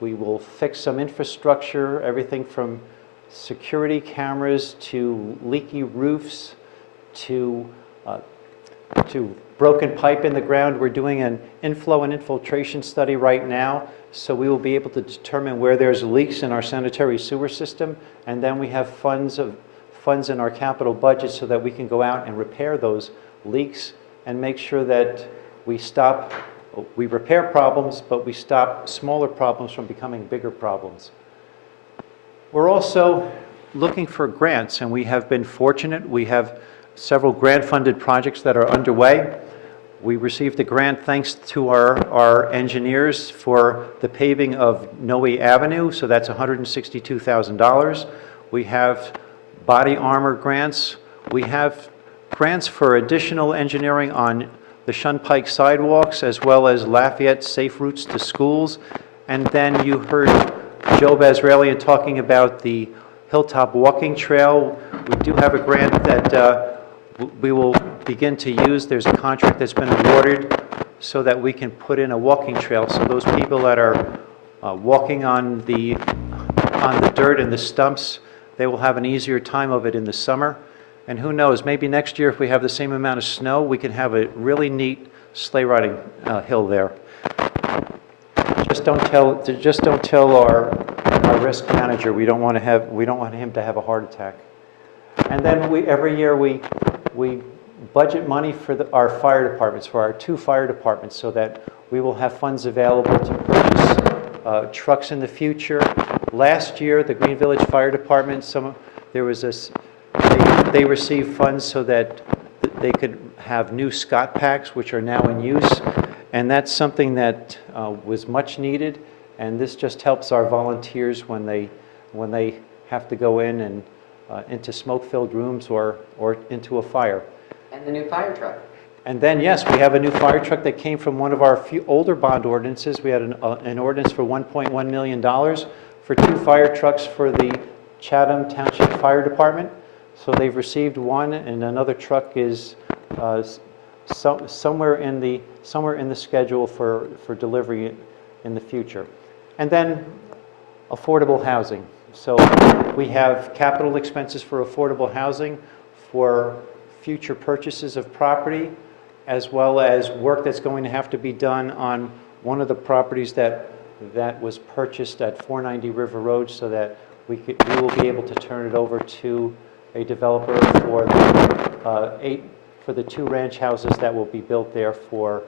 will fix some infrastructure, everything from security cameras to leaky roofs to broken pipe in the ground. We're doing an inflow and infiltration study right now, so we will be able to determine where there's leaks in our sanitary sewer system, and then we have funds in our capital budget so that we can go out and repair those leaks and make sure that we repair problems, but we stop smaller problems from becoming bigger problems. We're also looking for grants, and we have been fortunate. We have several grant-funded projects that are underway. We received a grant thanks to our engineers for the paving of Noe Avenue, so that's $162,000. We have body armor grants. We have grants for additional engineering on the Shunpike sidewalks, as well as Lafayette safe routes to schools. And then you heard Joe Basralian talking about the Hilltop Walking Trail. We do have a grant that we will begin to use. There's a contract that's been awarded so that we can put in a walking trail. So those people that are walking on the dirt and the stumps, they will have an easier time of it in the summer. And who knows, maybe next year if we have the same amount of snow, we can have a really neat sleigh riding hill there. Just don't tell our risk manager we don't want him to have a heart attack. And then every year we budget money for our fire departments, for our 2 fire departments, so that we will have funds available to purchase trucks in the future. Last year, the Green Village Fire Department, they received funds so that they could have new Scott packs, which are now in use, and that's something that was much needed. And this just helps our volunteers when they have to go in and into smoke-filled rooms or into a fire. And the new fire truck. And then, yes, we have a new fire truck that came from one of our few older bond ordinances. We had an ordinance for $1.1 million for 2 fire trucks for the Chatham Township Fire Department. So they've received one, and another truck is somewhere in the schedule for delivery in the future. And then affordable housing. So we have capital expenses for affordable housing, for future purchases of property, as well as work that's going to have to be done on one of the properties that was purchased at 490 River Road, so that we will be able to turn it over to a developer for the 2 ranch houses that will be built there for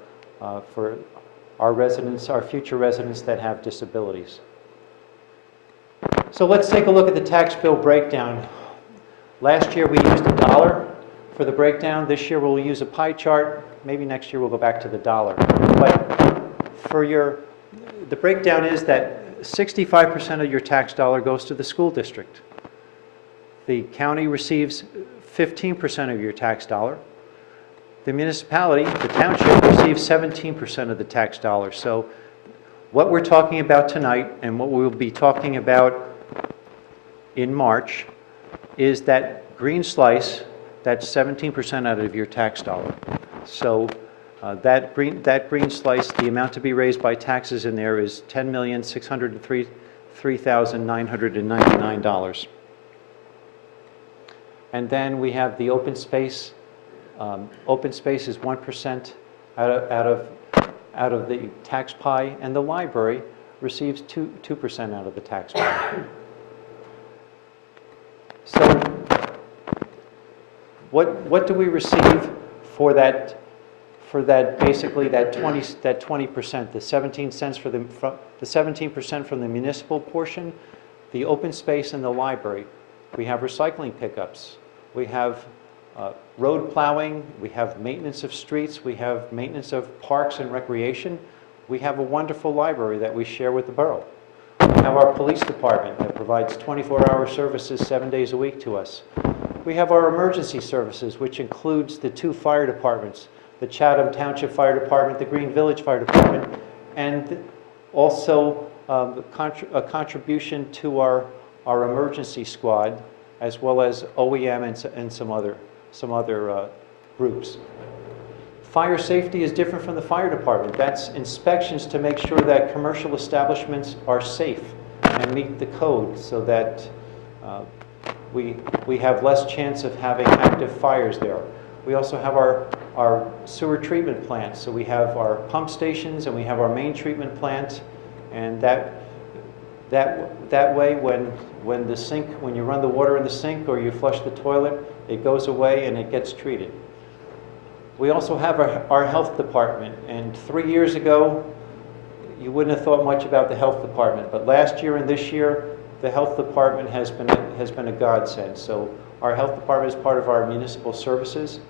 our residents, our future residents that have disabilities. So let's take a look at the tax bill breakdown. Last year we used $1 for the breakdown. This year we'll use a pie chart. Maybe next year we'll go back to the $1. But the breakdown is that 65% of your tax dollar goes to the school district. The county receives 15% of your tax dollar. The municipality, the township, receives 17% of the tax dollar. So what we're talking about tonight, and what we'll be talking about in March, is that green slice, that's 17% out of your tax dollar. So that green slice, the amount to be raised by taxes in there is $10,603,999. And then we have the open space. Open space is 1% out of the tax pie, and the library, receives 2% out of the tax money. So what do we receive for that, basically that 20%, the 17 cents the 17% from the municipal portion, the open space and the library. We have recycling pickups. We have road plowing. We have maintenance of streets. We have maintenance of parks and recreation. We have a wonderful library that we share with the borough. We have our police department that provides 24-hour services 7 days a week to us. We have our emergency services, which includes the 2 fire departments, the Chatham Township Fire Department, the Green Village Fire Department, and also a contribution to our emergency squad, as well as OEM and some other groups. Fire safety is different from the fire department. That's inspections to make sure that commercial establishments are safe and meet the code so that we have less chance of having active fires there. We also have our sewer treatment plants. So we have our pump stations and we have our main treatment plant, and that way when you run the water in the sink or you flush the toilet, it goes away and it gets treated. We also have our health department, and 3 years ago, you wouldn't have thought much about the health department, but last year and this year, the health department has been a godsend. So our health department is part of our municipal services.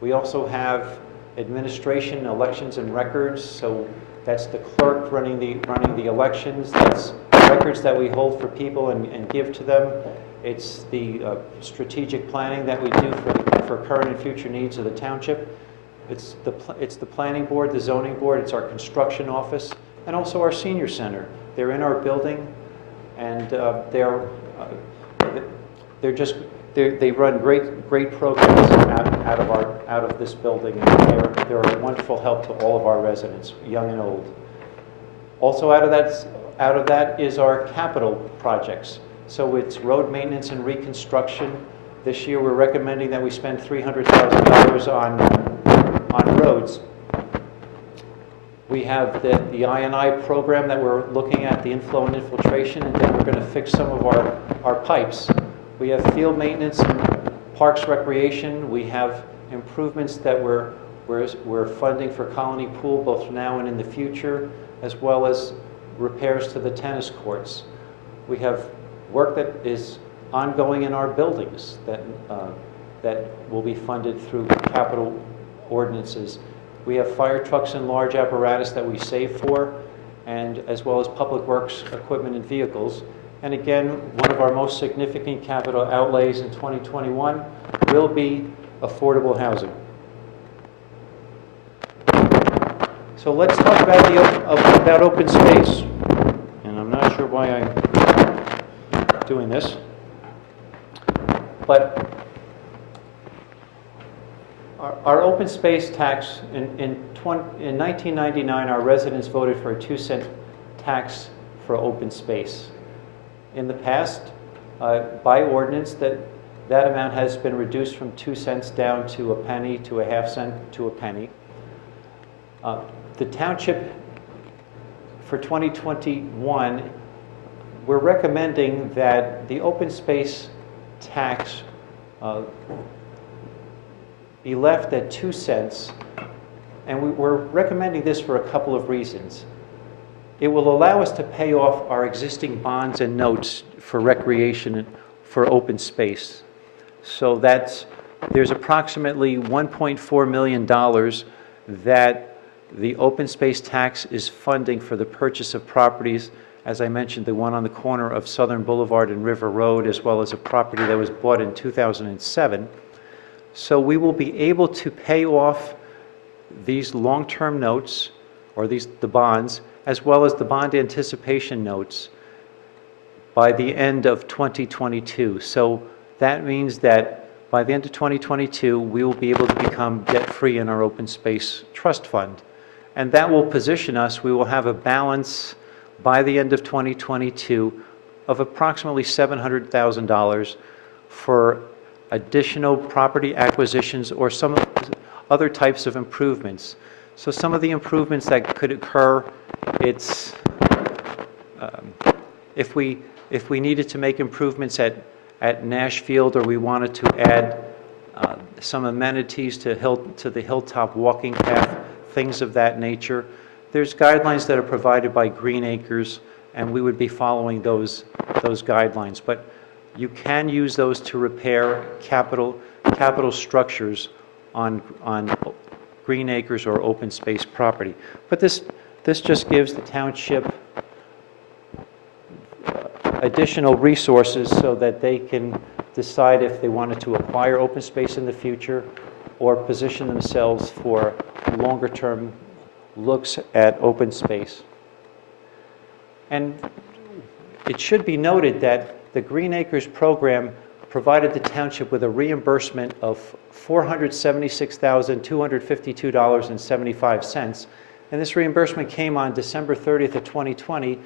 We also have administration, elections, and records. So that's the clerk running the elections. That's records that we hold for people and give to them. It's the strategic planning that we do for current and future needs of the township. It's the planning board, the zoning board. It's our construction office, and also our senior center. They're in our building, and they run great programs out of this building, and they're a wonderful help to all of our residents, young and old. Also out of that is our capital projects. So it's road maintenance and reconstruction. This year we're recommending that we spend $300,000 on roads. We have the I&I program that we're looking at, the inflow and infiltration, and then we're going to fix some of our pipes. We have field maintenance and parks recreation. We have improvements that we're funding for Colony Pool both now and in the future, as well as repairs to the tennis courts. We have work that is ongoing in our buildings that will be funded through capital ordinances. We have fire trucks and large apparatus that we save for, and as well as public works equipment and vehicles. And again, one of our most significant capital outlays in 2021 will be affordable housing. So let's talk about open space. And I'm not sure why I'm doing this, but our open space tax, in 1999, our residents voted for a 2-cent tax for open space. In the past, by ordinance, that amount has been reduced from 2 cents down to a penny, to a half cent, to a penny. The township for 2021, we're recommending that the open space tax be left at 2 cents, and we're recommending this for a couple of reasons. It will allow us to pay off our existing bonds and notes for recreation and for open space. So there's approximately $1.4 million that the open space tax is funding for the purchase of properties. As I mentioned, the one on the corner of Southern Boulevard and River Road, as well as a property that was bought in 2007. So we will be able to pay off these long-term notes, or the bonds, as well as the bond anticipation notes by the end of 2022. So that means that by the end of 2022, we will be able to become debt-free in our open space trust fund. And that will position us, we will have a balance by the end of 2022 of approximately $700,000 for additional property acquisitions or some other types of improvements. So some of the improvements that could occur, it's if we needed to make improvements at Nash Field, or we wanted to add some amenities to the Hilltop walking path, things of that nature, there's guidelines that are provided by Green Acres, and we would be following those guidelines. But you can use those to repair capital structures on Green Acres or open space property. But this just gives the township additional resources so that they can decide if they wanted to acquire open space in the future or position themselves for longer-term looks at open space. And it should be noted that the Green Acres program provided the township with a reimbursement of $476,252.75, and this reimbursement came on December 30th of 2020.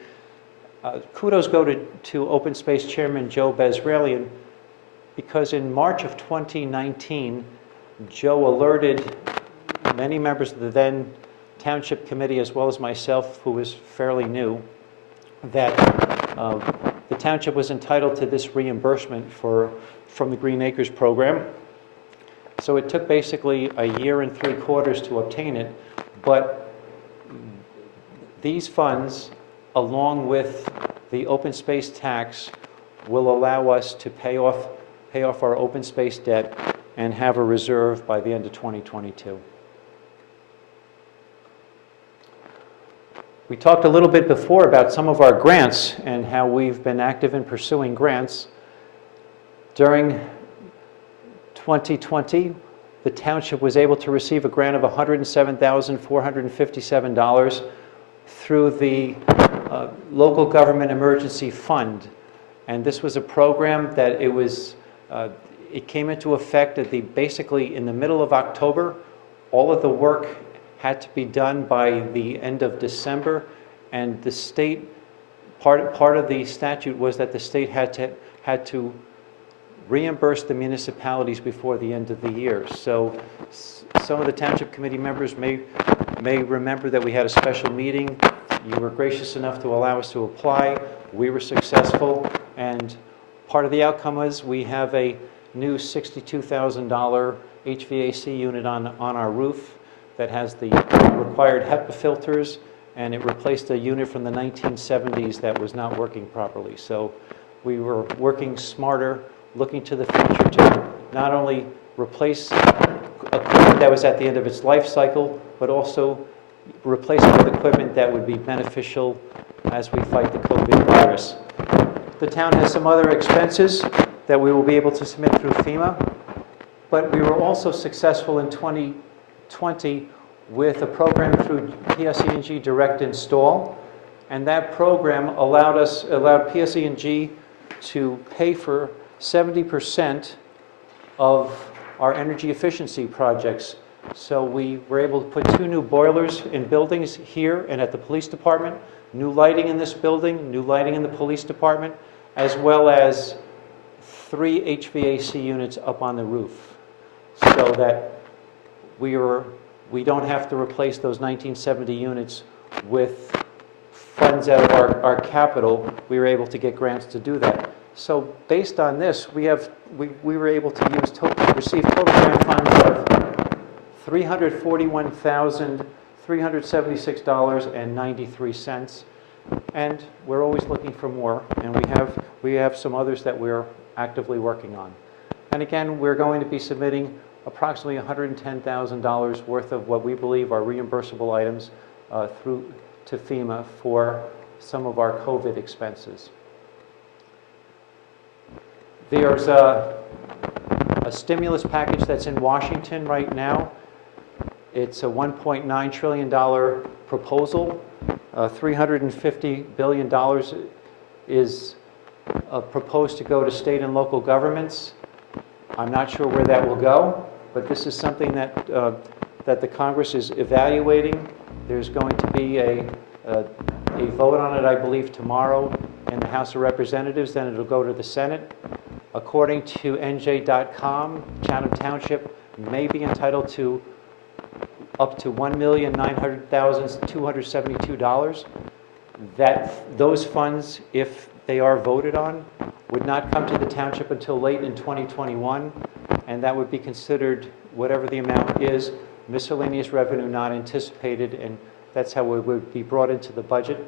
Kudos go to Open Space Chairman Joe Bezralian, because in March of 2019, Joe alerted many members of the then Township Committee, as well as myself, who was fairly new, that the township was entitled to this reimbursement from the Green Acres program. So it took basically a year and 3 quarters to obtain it, but these funds, along with the open space tax, will allow us to pay off our open space debt and have a reserve by the end of 2022. We talked a little bit before about some of our grants and how we've been active in pursuing grants. During 2020, the township was able to receive a grant of $107,457 through the Local Government Emergency Fund. And this was a program that it came into effect basically in the middle of October. All of the work had to be done by the end of December, and the state, part of the statute was that the state had to reimburse the municipalities before the end of the year. So some of the Township Committee members may remember that we had a special meeting. You were gracious enough to allow us to apply. We were successful, and part of the outcome was we have a new $62,000 HVAC unit on our roof that has the required HEPA filters, and it replaced a unit from the 1970s that was not working properly. So we were working smarter, looking to the future to not only replace equipment that was at the end of its life cycle, but also replace it with equipment that would be beneficial as we fight the COVID virus. The town has some other expenses that we will be able to submit through FEMA, but we were also successful in 2020 with a program through PSE&G Direct Install, and that program allowed PSE&G to pay for 70% of our energy efficiency projects. So we were able to put 2 new boilers in buildings here and at the police department, new lighting in this building, new lighting in the police department, as well as 3 HVAC units up on the roof, so that we don't have to replace those 1970 units with funds out of our capital. We were able to get grants to do that. So based on this, we were able to receive total grant funds of $341,376.93, and we're always looking for more, and we have some others that we're actively working on. And again, we're going to be submitting approximately $110,000 worth of what we believe are reimbursable items through to FEMA for some of our COVID expenses. There's a stimulus package that's in Washington right now. It's a $1.9 trillion proposal. $350 billion is proposed to go to state and local governments. I'm not sure where that will go, but this is something that the Congress is evaluating. There's going to be a vote on it, I believe, tomorrow in the House of Representatives, then it'll go to the Senate. According to NJ.com, Chatham Township may be entitled to up to $1,900,272. Those funds, if they are voted on, would not come to the township until late in 2021, and that would be considered, whatever the amount is, miscellaneous revenue not anticipated, and that's how it would be brought into the budget.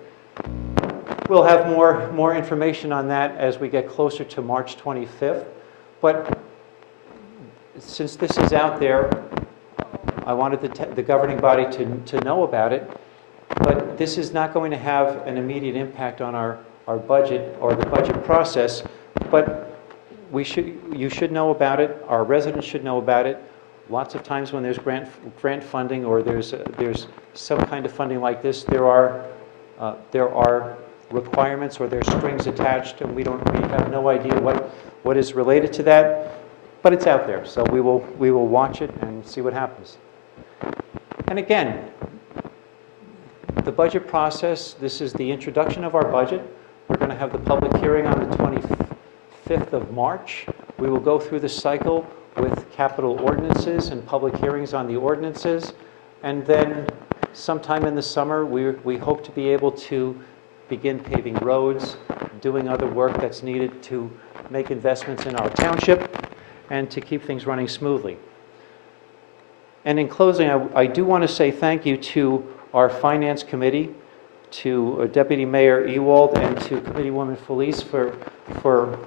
We'll have more information on that as we get closer to March 25th, but since this is out there, I wanted the governing body to know about it, but this is not going to have an immediate impact on our budget or the budget process, but you should know about it, our residents should know about it. Lots of times when there's grant funding or there's some kind of funding like this, there are requirements or there's strings attached, and we have no idea what is related to that, but it's out there, so we will watch it and see what happens. And again, the budget process, this is the introduction of our budget. We're going to have the public hearing on the 25th of March. We will go through the cycle with capital ordinances and public hearings on the ordinances, and then sometime in the summer, we hope to be able to begin paving roads, doing other work that's needed to make investments in our township and to keep things running smoothly. And in closing, I do want to say thank you to our Finance Committee, to Deputy Mayor Ewald, and to Committeewoman Felice for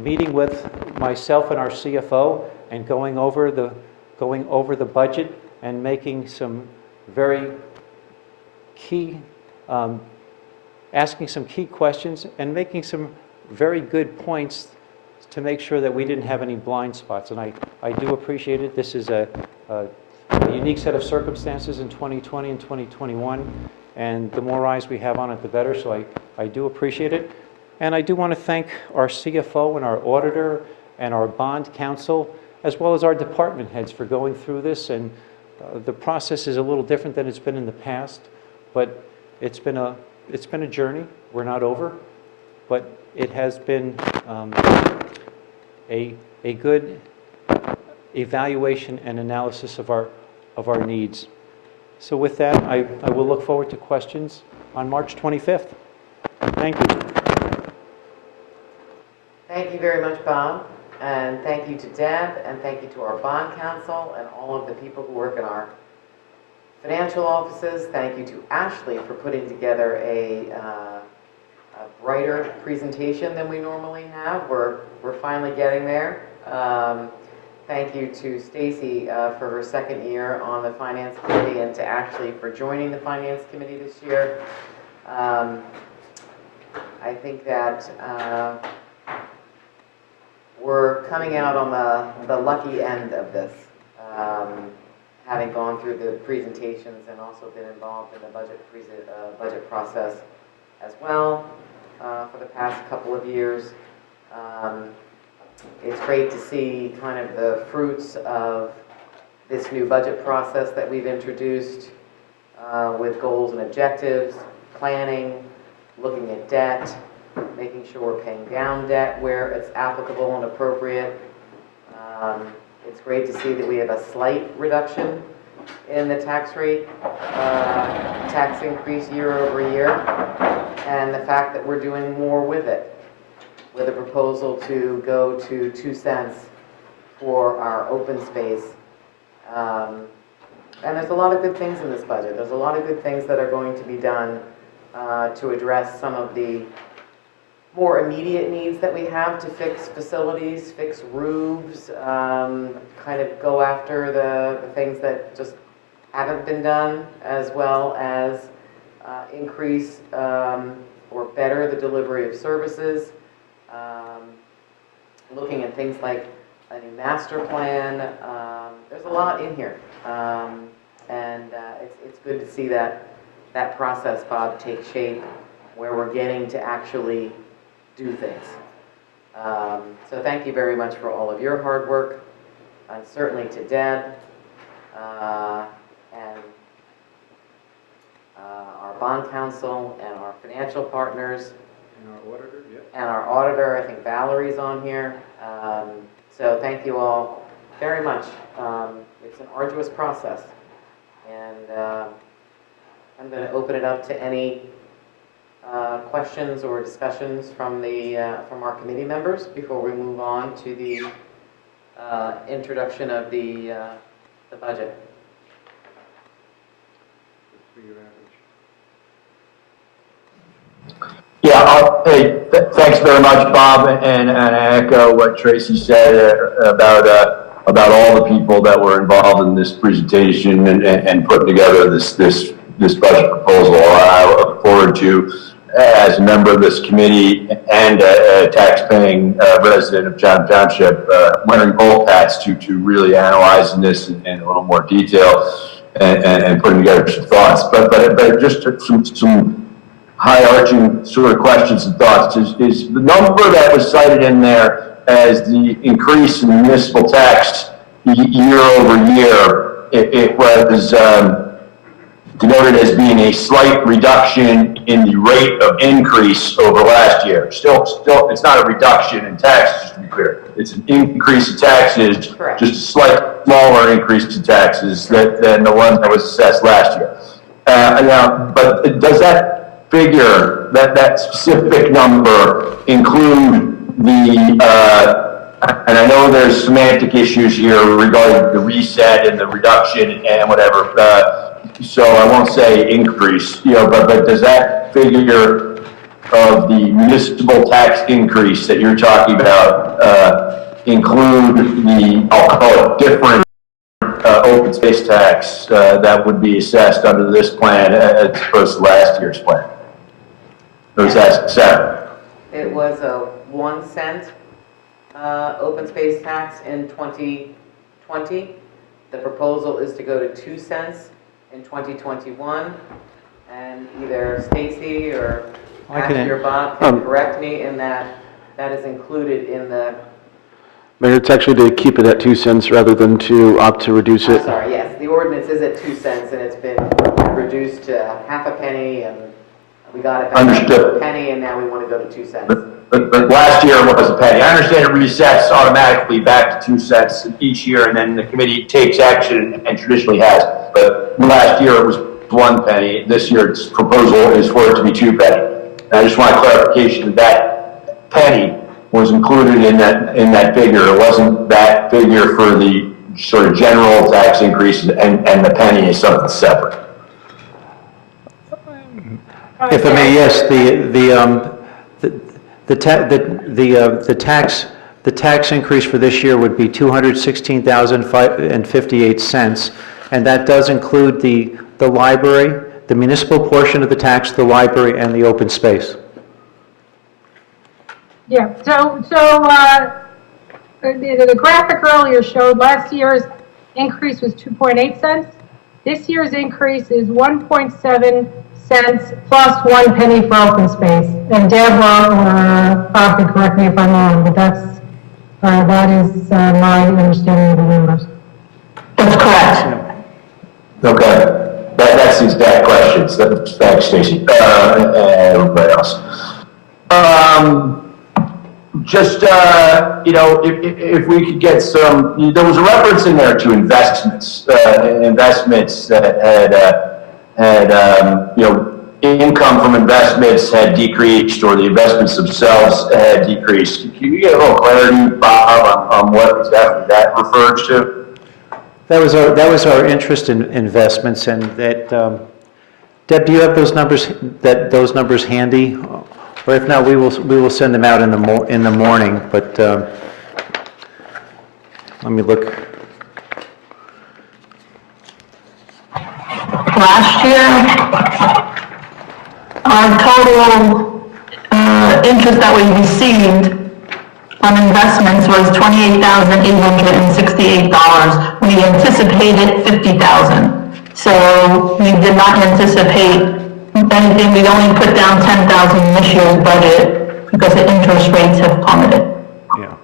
meeting with myself and our CFO and going over the budget and making some very key, asking some key questions and making some very good points to make sure that we didn't have any blind spots. And I do appreciate it. This is a unique set of circumstances in 2020 and 2021, and the more eyes we have on it, the better. So I do appreciate it. And I do want to thank our CFO and our auditor and our bond counsel, as well as our department heads for going through this. And the process is a little different than it's been in the past, but it's been a journey. We're not over, but it has been a good evaluation and analysis of our needs. So with that, I will look forward to questions on March 25th. Thank you. Thank you very much, Bob, and thank you to Deb, and thank you to our bond counsel and all of the people who work in our financial offices. Thank you to Ashley for putting together a brighter presentation than we normally have. We're finally getting there. Thank you to Stacy for her second year on the Finance Committee, and to Ashley for joining the Finance Committee this year. I think that we're coming out on the lucky end of this, having gone through the presentations and also been involved in the budget process as well for the past couple of years. It's great to see kind of the fruits of this new budget process that we've introduced with goals and objectives, planning, looking at debt, making sure we're paying down debt where it's applicable and appropriate. It's great to see that we have a slight reduction in the tax rate, tax increase year over year, and the fact that we're doing more with it, with a proposal to go to 2 cents for our open space. And there's a lot of good things in this budget. There's a lot of good things that are going to be done to address some of the more immediate needs that we have to fix facilities, fix roofs, kind of go after the things that just haven't been done, as well as increase or better the delivery of services. Looking at things like a new master plan. There's a lot in here. And it's good to see that process, Bob, take shape, where we're getting to actually do things. So thank you very much for all of your hard work, and certainly to Deb and our bond counsel and our financial partners. And our auditor, yeah. And our auditor. I think Valerie's on here. So thank you all very much. It's an arduous process. And I'm going to open it up to any questions or discussions from from our committee members before we move on to the introduction of the budget? Yeah, thanks very much, Bob, and I echo what Tracy said about all the people that were involved in this presentation and putting together this budget proposal. I look forward to, as a member of this committee and a tax-paying resident of Township, wearing both hats to really analyzing this in a little more detail and putting together some thoughts. But just some high-arching sort of questions and thoughts is the number that was cited in there as the increase in municipal tax year over year. It was denoted as being a slight reduction in the rate of increase over last year. Still, it's not a reduction in taxes, just to be clear. It's an increase in taxes, Correct. just a slight smaller increase in taxes than the one that was assessed last year. Now, but does that figure, that specific number, include the, and I know there's semantic issues here regarding the reset and the reduction and whatever, so I won't say increase, but does that figure of the municipal tax increase that you're talking about include the, I'll call it different open space tax that would be assessed under this plan as opposed to last year's plan? Or is that separate? It was a 1 cent open space tax in 2020. The proposal is to go to 2 cents in 2021. And either Stacy or Ashley or Bob can correct me in that is included in the... Mayor, it's actually to keep it at 2 cents rather than to opt to reduce it. I'm sorry, yes. The ordinance is at 2 cents and it's been reduced to half a penny and we got it back to a penny, and now we want to go to 2 cents. But last year it was a penny. I understand it resets automatically back to 2 cents each year, and then the committee takes action and traditionally has. But last year it was 1 penny. This year's proposal is for it to be 2 pennies. And I just want clarification that penny was included in that figure. It wasn't that figure for the sort of general tax increase, and the penny is something separate. If I may, yes, the tax increase for this year would be $216,058, and that does include the library, the municipal portion of the tax, the library, and the open space. Yeah, so the graphic earlier showed last year's increase was 2.8 cents. This year's increase is 1.7 cents plus 1 penny for open space. And Deborah or Bob can correct me if I'm wrong, but that is my understanding of the numbers. That's correct. Okay. That's the exact question. Thanks, Stacy. And everybody else. If we could get some, there was a reference in there to investments, investments that had income from investments had decreased, or the investments themselves had decreased. Can you get a little clarity, Bob, on what exactly that refers to? That was our interest in investments, and that, Deb, do you have those numbers handy? Or if not, we will send them out in the morning, but let me look. Last year, our total interest that we received on investments was $28,868. We anticipated $50,000. So we did not anticipate anything. We only put down $10,000 in this year's budget because the interest rates have plummeted. Yeah.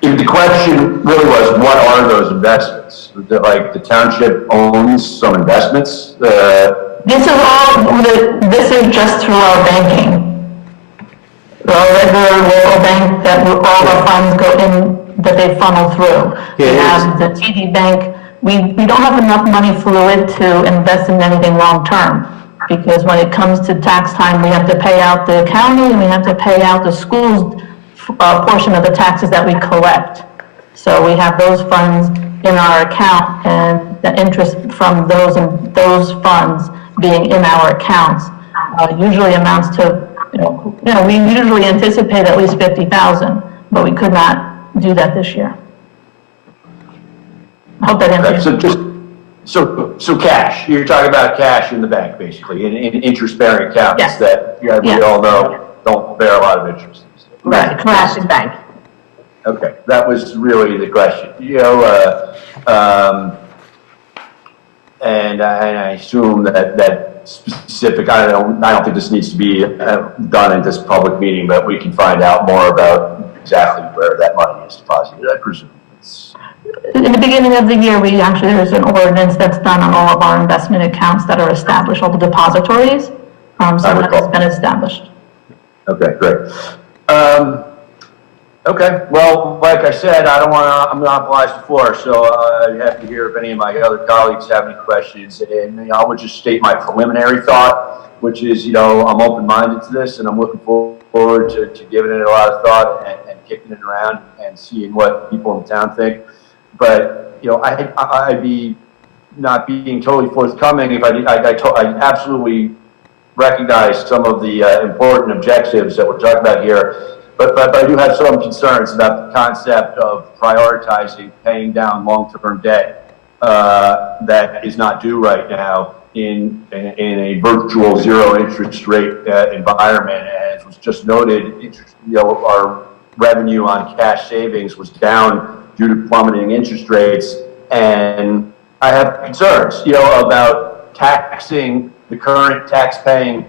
The question really was, what are those investments? Like the township owns some investments? This is just through our banking. Our regular local bank that all our funds go in, that they funnel through. We have the TD Bank. We don't have enough money fluid to invest in anything long-term. because when it comes to tax time, we have to pay out the county and we have to pay out the school's portion of the taxes that we collect. So we have those funds in our account, and the interest from those funds being in our accounts usually amounts to, we usually anticipate at least 50,000, but we could not do that this year. I hope that answers. So cash, you're talking about cash in the bank, basically, in interest-bearing accounts. Yes. That, we all know, don't bear a lot of interest. Right, cash in bank. Okay, that was really the question. And I assume that specific, I don't think this needs to be done in this public meeting, but we can find out more about exactly where that money is deposited, I presume. In the beginning of the year, there's an ordinance that's done on all of our investment accounts that are established, all the depositories. So that has been established. Okay, great. Okay, well, like I said, I don't want to monopolize the floor, so I'd have to hear if any of my other colleagues have any questions. And I would just state my preliminary thought, which is, I'm open-minded to this, and I'm looking forward to giving it a lot of thought and kicking it around and seeing what people in the town think. But, I'd be not being totally forthcoming if I absolutely recognize some of the important objectives that we're talking about here. But I do have some concerns about the concept of prioritizing paying down long-term debt that is not due right now in a virtual zero interest rate environment. As was just noted, our revenue on cash savings was down due to plummeting interest rates, and I have concerns, about taxing the current tax-paying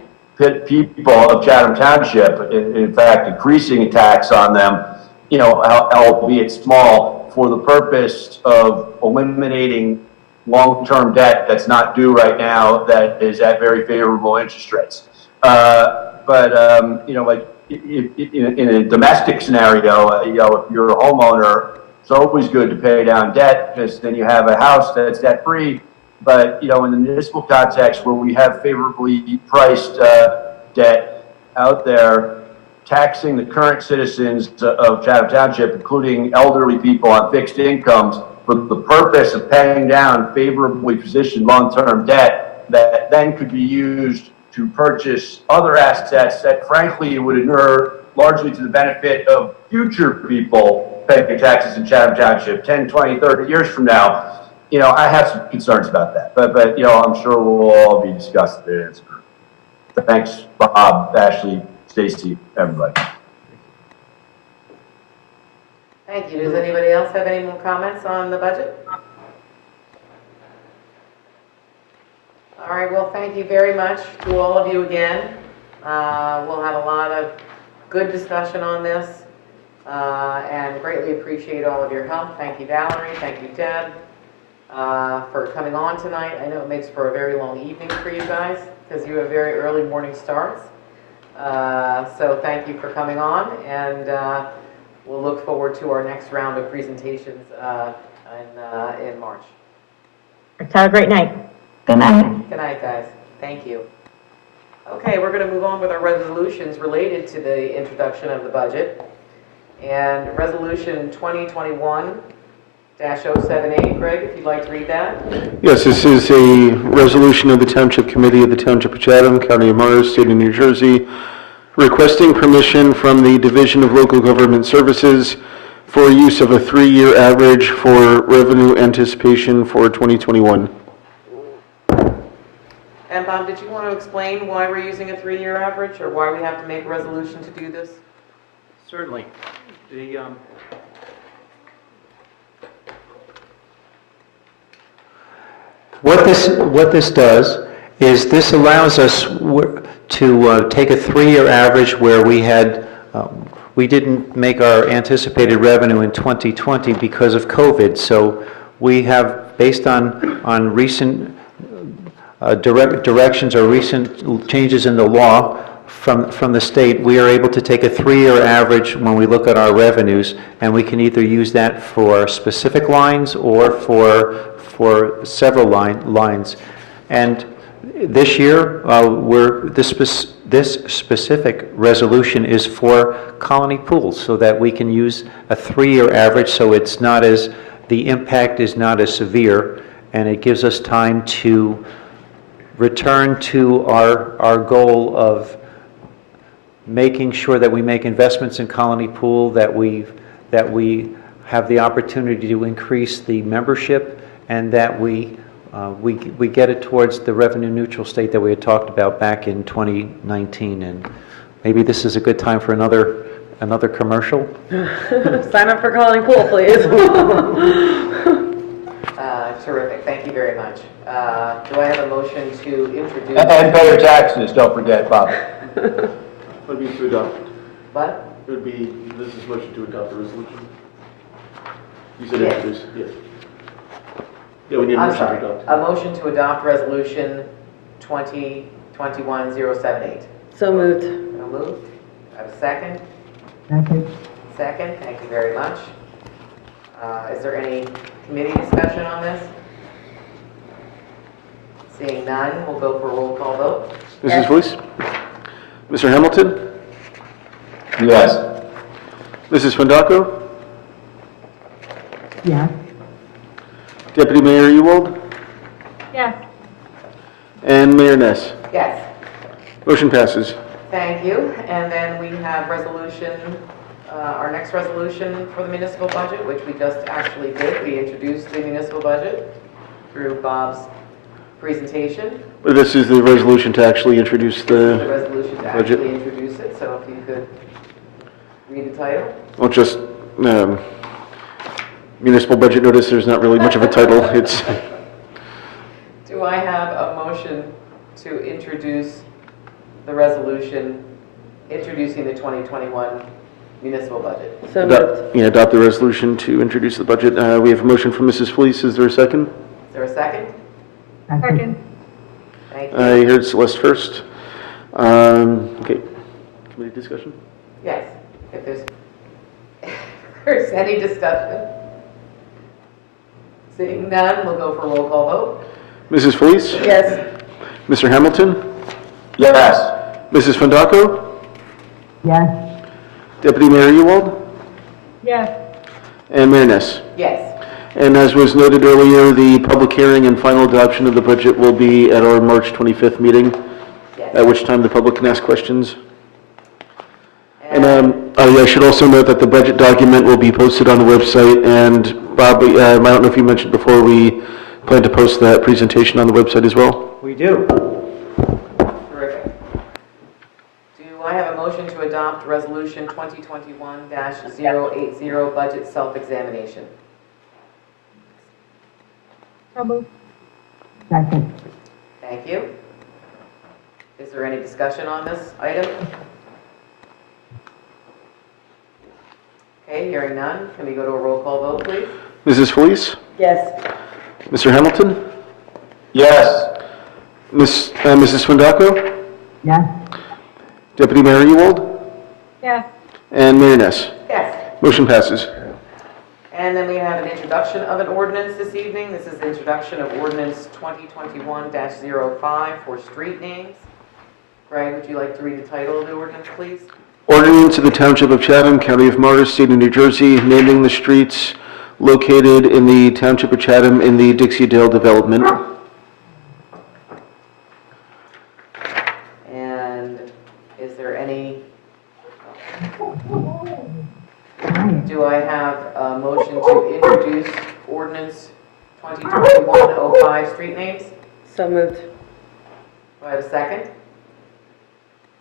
people of Chatham Township, in fact, increasing a tax on them, albeit small, for the purpose of eliminating long-term debt that's not due right now, that is at very favorable interest rates. Like in a domestic scenario, if you're a homeowner, it's always good to pay down debt because then you have a house that's debt-free. But, in the municipal context where we have favorably priced debt out there, taxing the current citizens of Chatham Township, including elderly people on fixed incomes, for the purpose of paying down favorably positioned long-term debt that then could be used to purchase other assets that, frankly, would inure largely to the benefit of future people paying taxes in Chatham Township 10, 20, 30 years from now. I have some concerns about that, but I'm sure we'll all be discussing it as a group. Thanks, Bob, Ashley, Stacy, everybody. Thank you. Does anybody else have any more comments on the budget? All right, well, thank you very much to all of you again. We'll have a lot of good discussion on this, and greatly appreciate all of your help. Thank you, Valerie. Thank you, Ted. For coming on tonight. I know it makes for a very long evening for you guys because you have very early morning starts. So thank you for coming on, and we'll look forward to our next round of presentations in March. Have a great night. Good night. Good night, guys. Thank you. Okay, we're going to move on with our resolutions related to the introduction of the budget. And Resolution 2021-078, Greg, if you'd like to read that. Yes, this is a resolution of the Township Committee of the Township of Chatham, County of Morris, State of New Jersey, requesting permission from the Division of Local Government Services for use of a 3-year average for revenue anticipation for 2021. And Bob, did you want to explain why we're using a 3-year average, or why we have to make a resolution to do this? Certainly. What this does is this allows us to take a 3-year average where we didn't make our anticipated revenue in 2020 because of COVID. So we have, based on recent directions or recent changes in the law from the state, we are able to take a 3-year average when we look at our revenues, and we can either use that for specific lines or for several lines. And This year, this specific resolution is for Colony Pools, so that we can use a 3-year average, so it's not as, the impact is not as severe, and it gives us time to return to our goal of making sure that we make investments in Colony Pool, that we have the opportunity to increase the membership, and that we get it towards the revenue neutral state that we had talked about back in 2019. And maybe this is a good time for another commercial. Sign up for Colony Pool, please. Terrific, thank you very much. Do I have a motion to introduce? And pay your taxes, don't forget, Bob. Would be to adopt. What? It would be, this is motion to adopt the resolution. You said Yes. introduce, yes. Yeah, we need a I'm motion to sorry, adopt. a motion to adopt resolution 2021-078. So moved. So moved. I have a second? Second. Second, thank you very much. Is there any committee discussion on this? Seeing none, we'll go for a roll call vote. Mrs. Felice? Mr. Hamilton? Yes. Mrs. Fondaco? Yes. Deputy Mayor Ewald? Yes. And Mayor Ness? Yes, Motion passes. thank you. And then we have resolution, our next resolution for the municipal budget, which we just actually did. We introduced the municipal budget through Bob's presentation. But this is the resolution to actually introduce The the, resolution to budget. actually introduce it, so if you could read the title. well, just, municipal budget notice, there's not really much of a title. It's, Do I have a motion to introduce the resolution introducing the 2021 municipal budget? So moved. adopt the resolution to introduce the budget. We have a motion from Mrs. Felice. Is there a second? Is there a second? Second. Thank you. I heard Celeste first. Okay. Committee discussion? Yes, if there's any discussion. Seeing none, we'll go for a roll call vote. Mrs. Felice? Yes. Mr. Hamilton? Yes. Mrs. Fondaco? Yes. Deputy Mayor Ewald? Yes. And Mayor Ness? Yes, And as was noted earlier, the public hearing and final adoption of the budget will be at our March 25th meeting, yes. at which time the public can ask questions. And I should also note that the budget document will be posted on the website, and Bob, I don't know if you mentioned before, we plan to post that presentation on the website as well. We do. Terrific. Do I have a motion to adopt resolution 2021-080 budget self-examination? So moved. Second. Thank you. Is there any discussion on this item? Okay, hearing none, can we go to a roll call vote, please? Mrs. Felice? Yes. Mr. Hamilton? Yes. Mrs. Fondaco? Yes. Deputy Mayor Ewald? Yes. And Mayor Ness? Yes. Motion passes. And then we have an introduction of an ordinance this evening. This is the introduction of ordinance 2021-05 for street names. Greg, would you like to read the title of the ordinance, please? Ordinance of the Township of Chatham, County of Morris, State of New Jersey, naming the streets located in the Township of Chatham in the Dixie-Dale development. And is there any, do I have a motion to introduce ordinance 2021-05 street names? So moved. Do I have a second?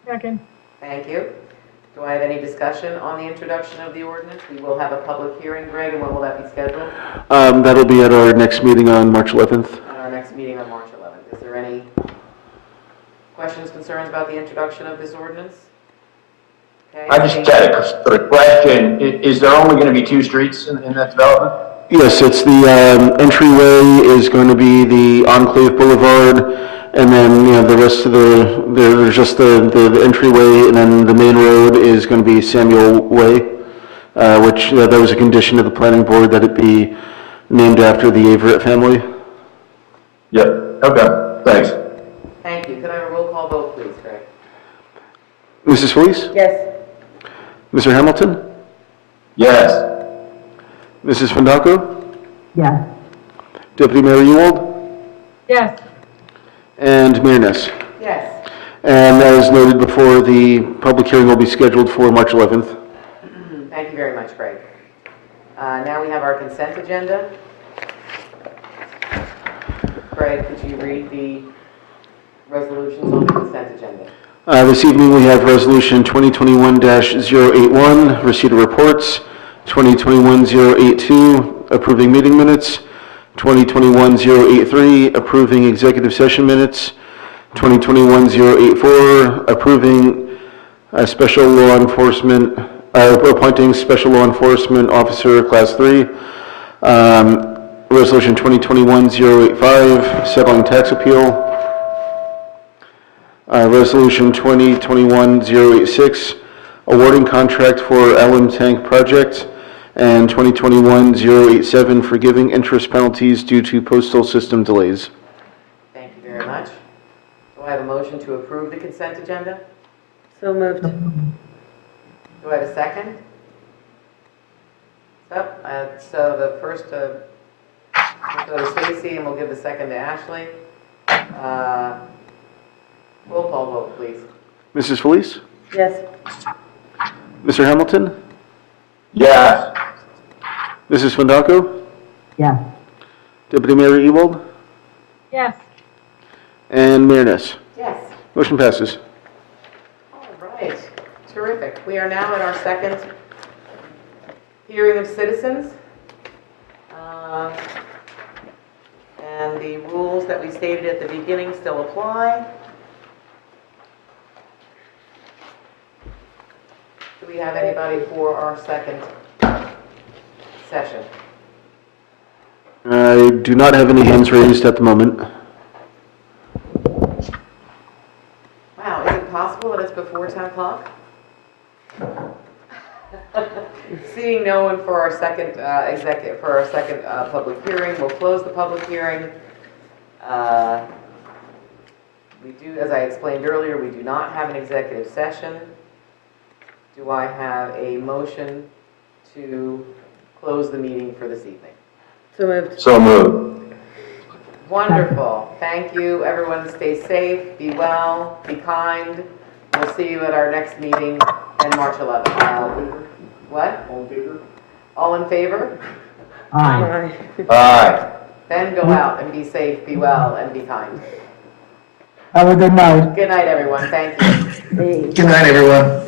Second. Thank you. Do I have any discussion on the introduction of the ordinance? We will have a public hearing, Greg, and when will that be scheduled? That'll be at our next meeting on March 11th. At our next meeting on March 11th. Is there any questions, concerns about the introduction of this ordinance? Okay, I just had a sort of question. Is there only going to be 2 streets in that development? Yes, it's the entryway is going to be the Enclave Boulevard, and then, the rest of there's just the entryway, and then the main road is going to be Samuel Way, which that was a condition of the planning board that it be named after the Averett family. Yep. Okay, thanks. Mrs. Felice? Yes. Mr. Hamilton? Yes. Mrs. Fandako? Yes. Deputy Mayor Ewald? Yes. And Mayor Ness. Yes. And as noted before, the public hearing will be scheduled for March 11th. Thank you very much, Greg. Now we have our consent agenda. Greg, could you read the resolutions on the consent agenda? This evening, we have Resolution 2021-081, receipt of reports, 2021-082, approving meeting minutes, 2021-083, approving executive session minutes, 2021-084, approving special law enforcement, appointing special law enforcement officer, Class 3, Resolution 2021-085, settling tax appeal, Resolution 2021-086, awarding contract for Allen Tank Project, and 2021-087, forgiving interest penalties due to postal system delays. Thank you very much. Do I have a motion to approve the consent agenda? So moved. Do I have a second? So the first, we'll go to Stacy, and we'll give the second to Ashley. Roll call vote, please. Mrs. Felice? Yes. Mr. Hamilton? Yes. Mrs. Fandako? Yes. Deputy Mayor Ewald? Yes. And Mayor Ness. Yes. Motion passes. All right. Terrific. We are now in our second hearing of citizens. And the rules that we stated at the beginning still apply. Do we have anybody for our second session? I do not have any hands raised at the moment. Wow, is it possible that it's before 10 o'clock? Seeing no one for our second public hearing, we'll close the public hearing. We do, as I explained earlier, we do not have an executive session. Do I have a motion to close the meeting for this evening? So moved. So moved. Wonderful. Thank you. Everyone stay safe, be well, be kind. We'll see you at our next meeting on March 11th. What? All in favor? All in favor? Aye. Aye. Then go out and be safe, be well, and be kind. Have a good night. Good night, everyone. Thank you. Good night, everyone.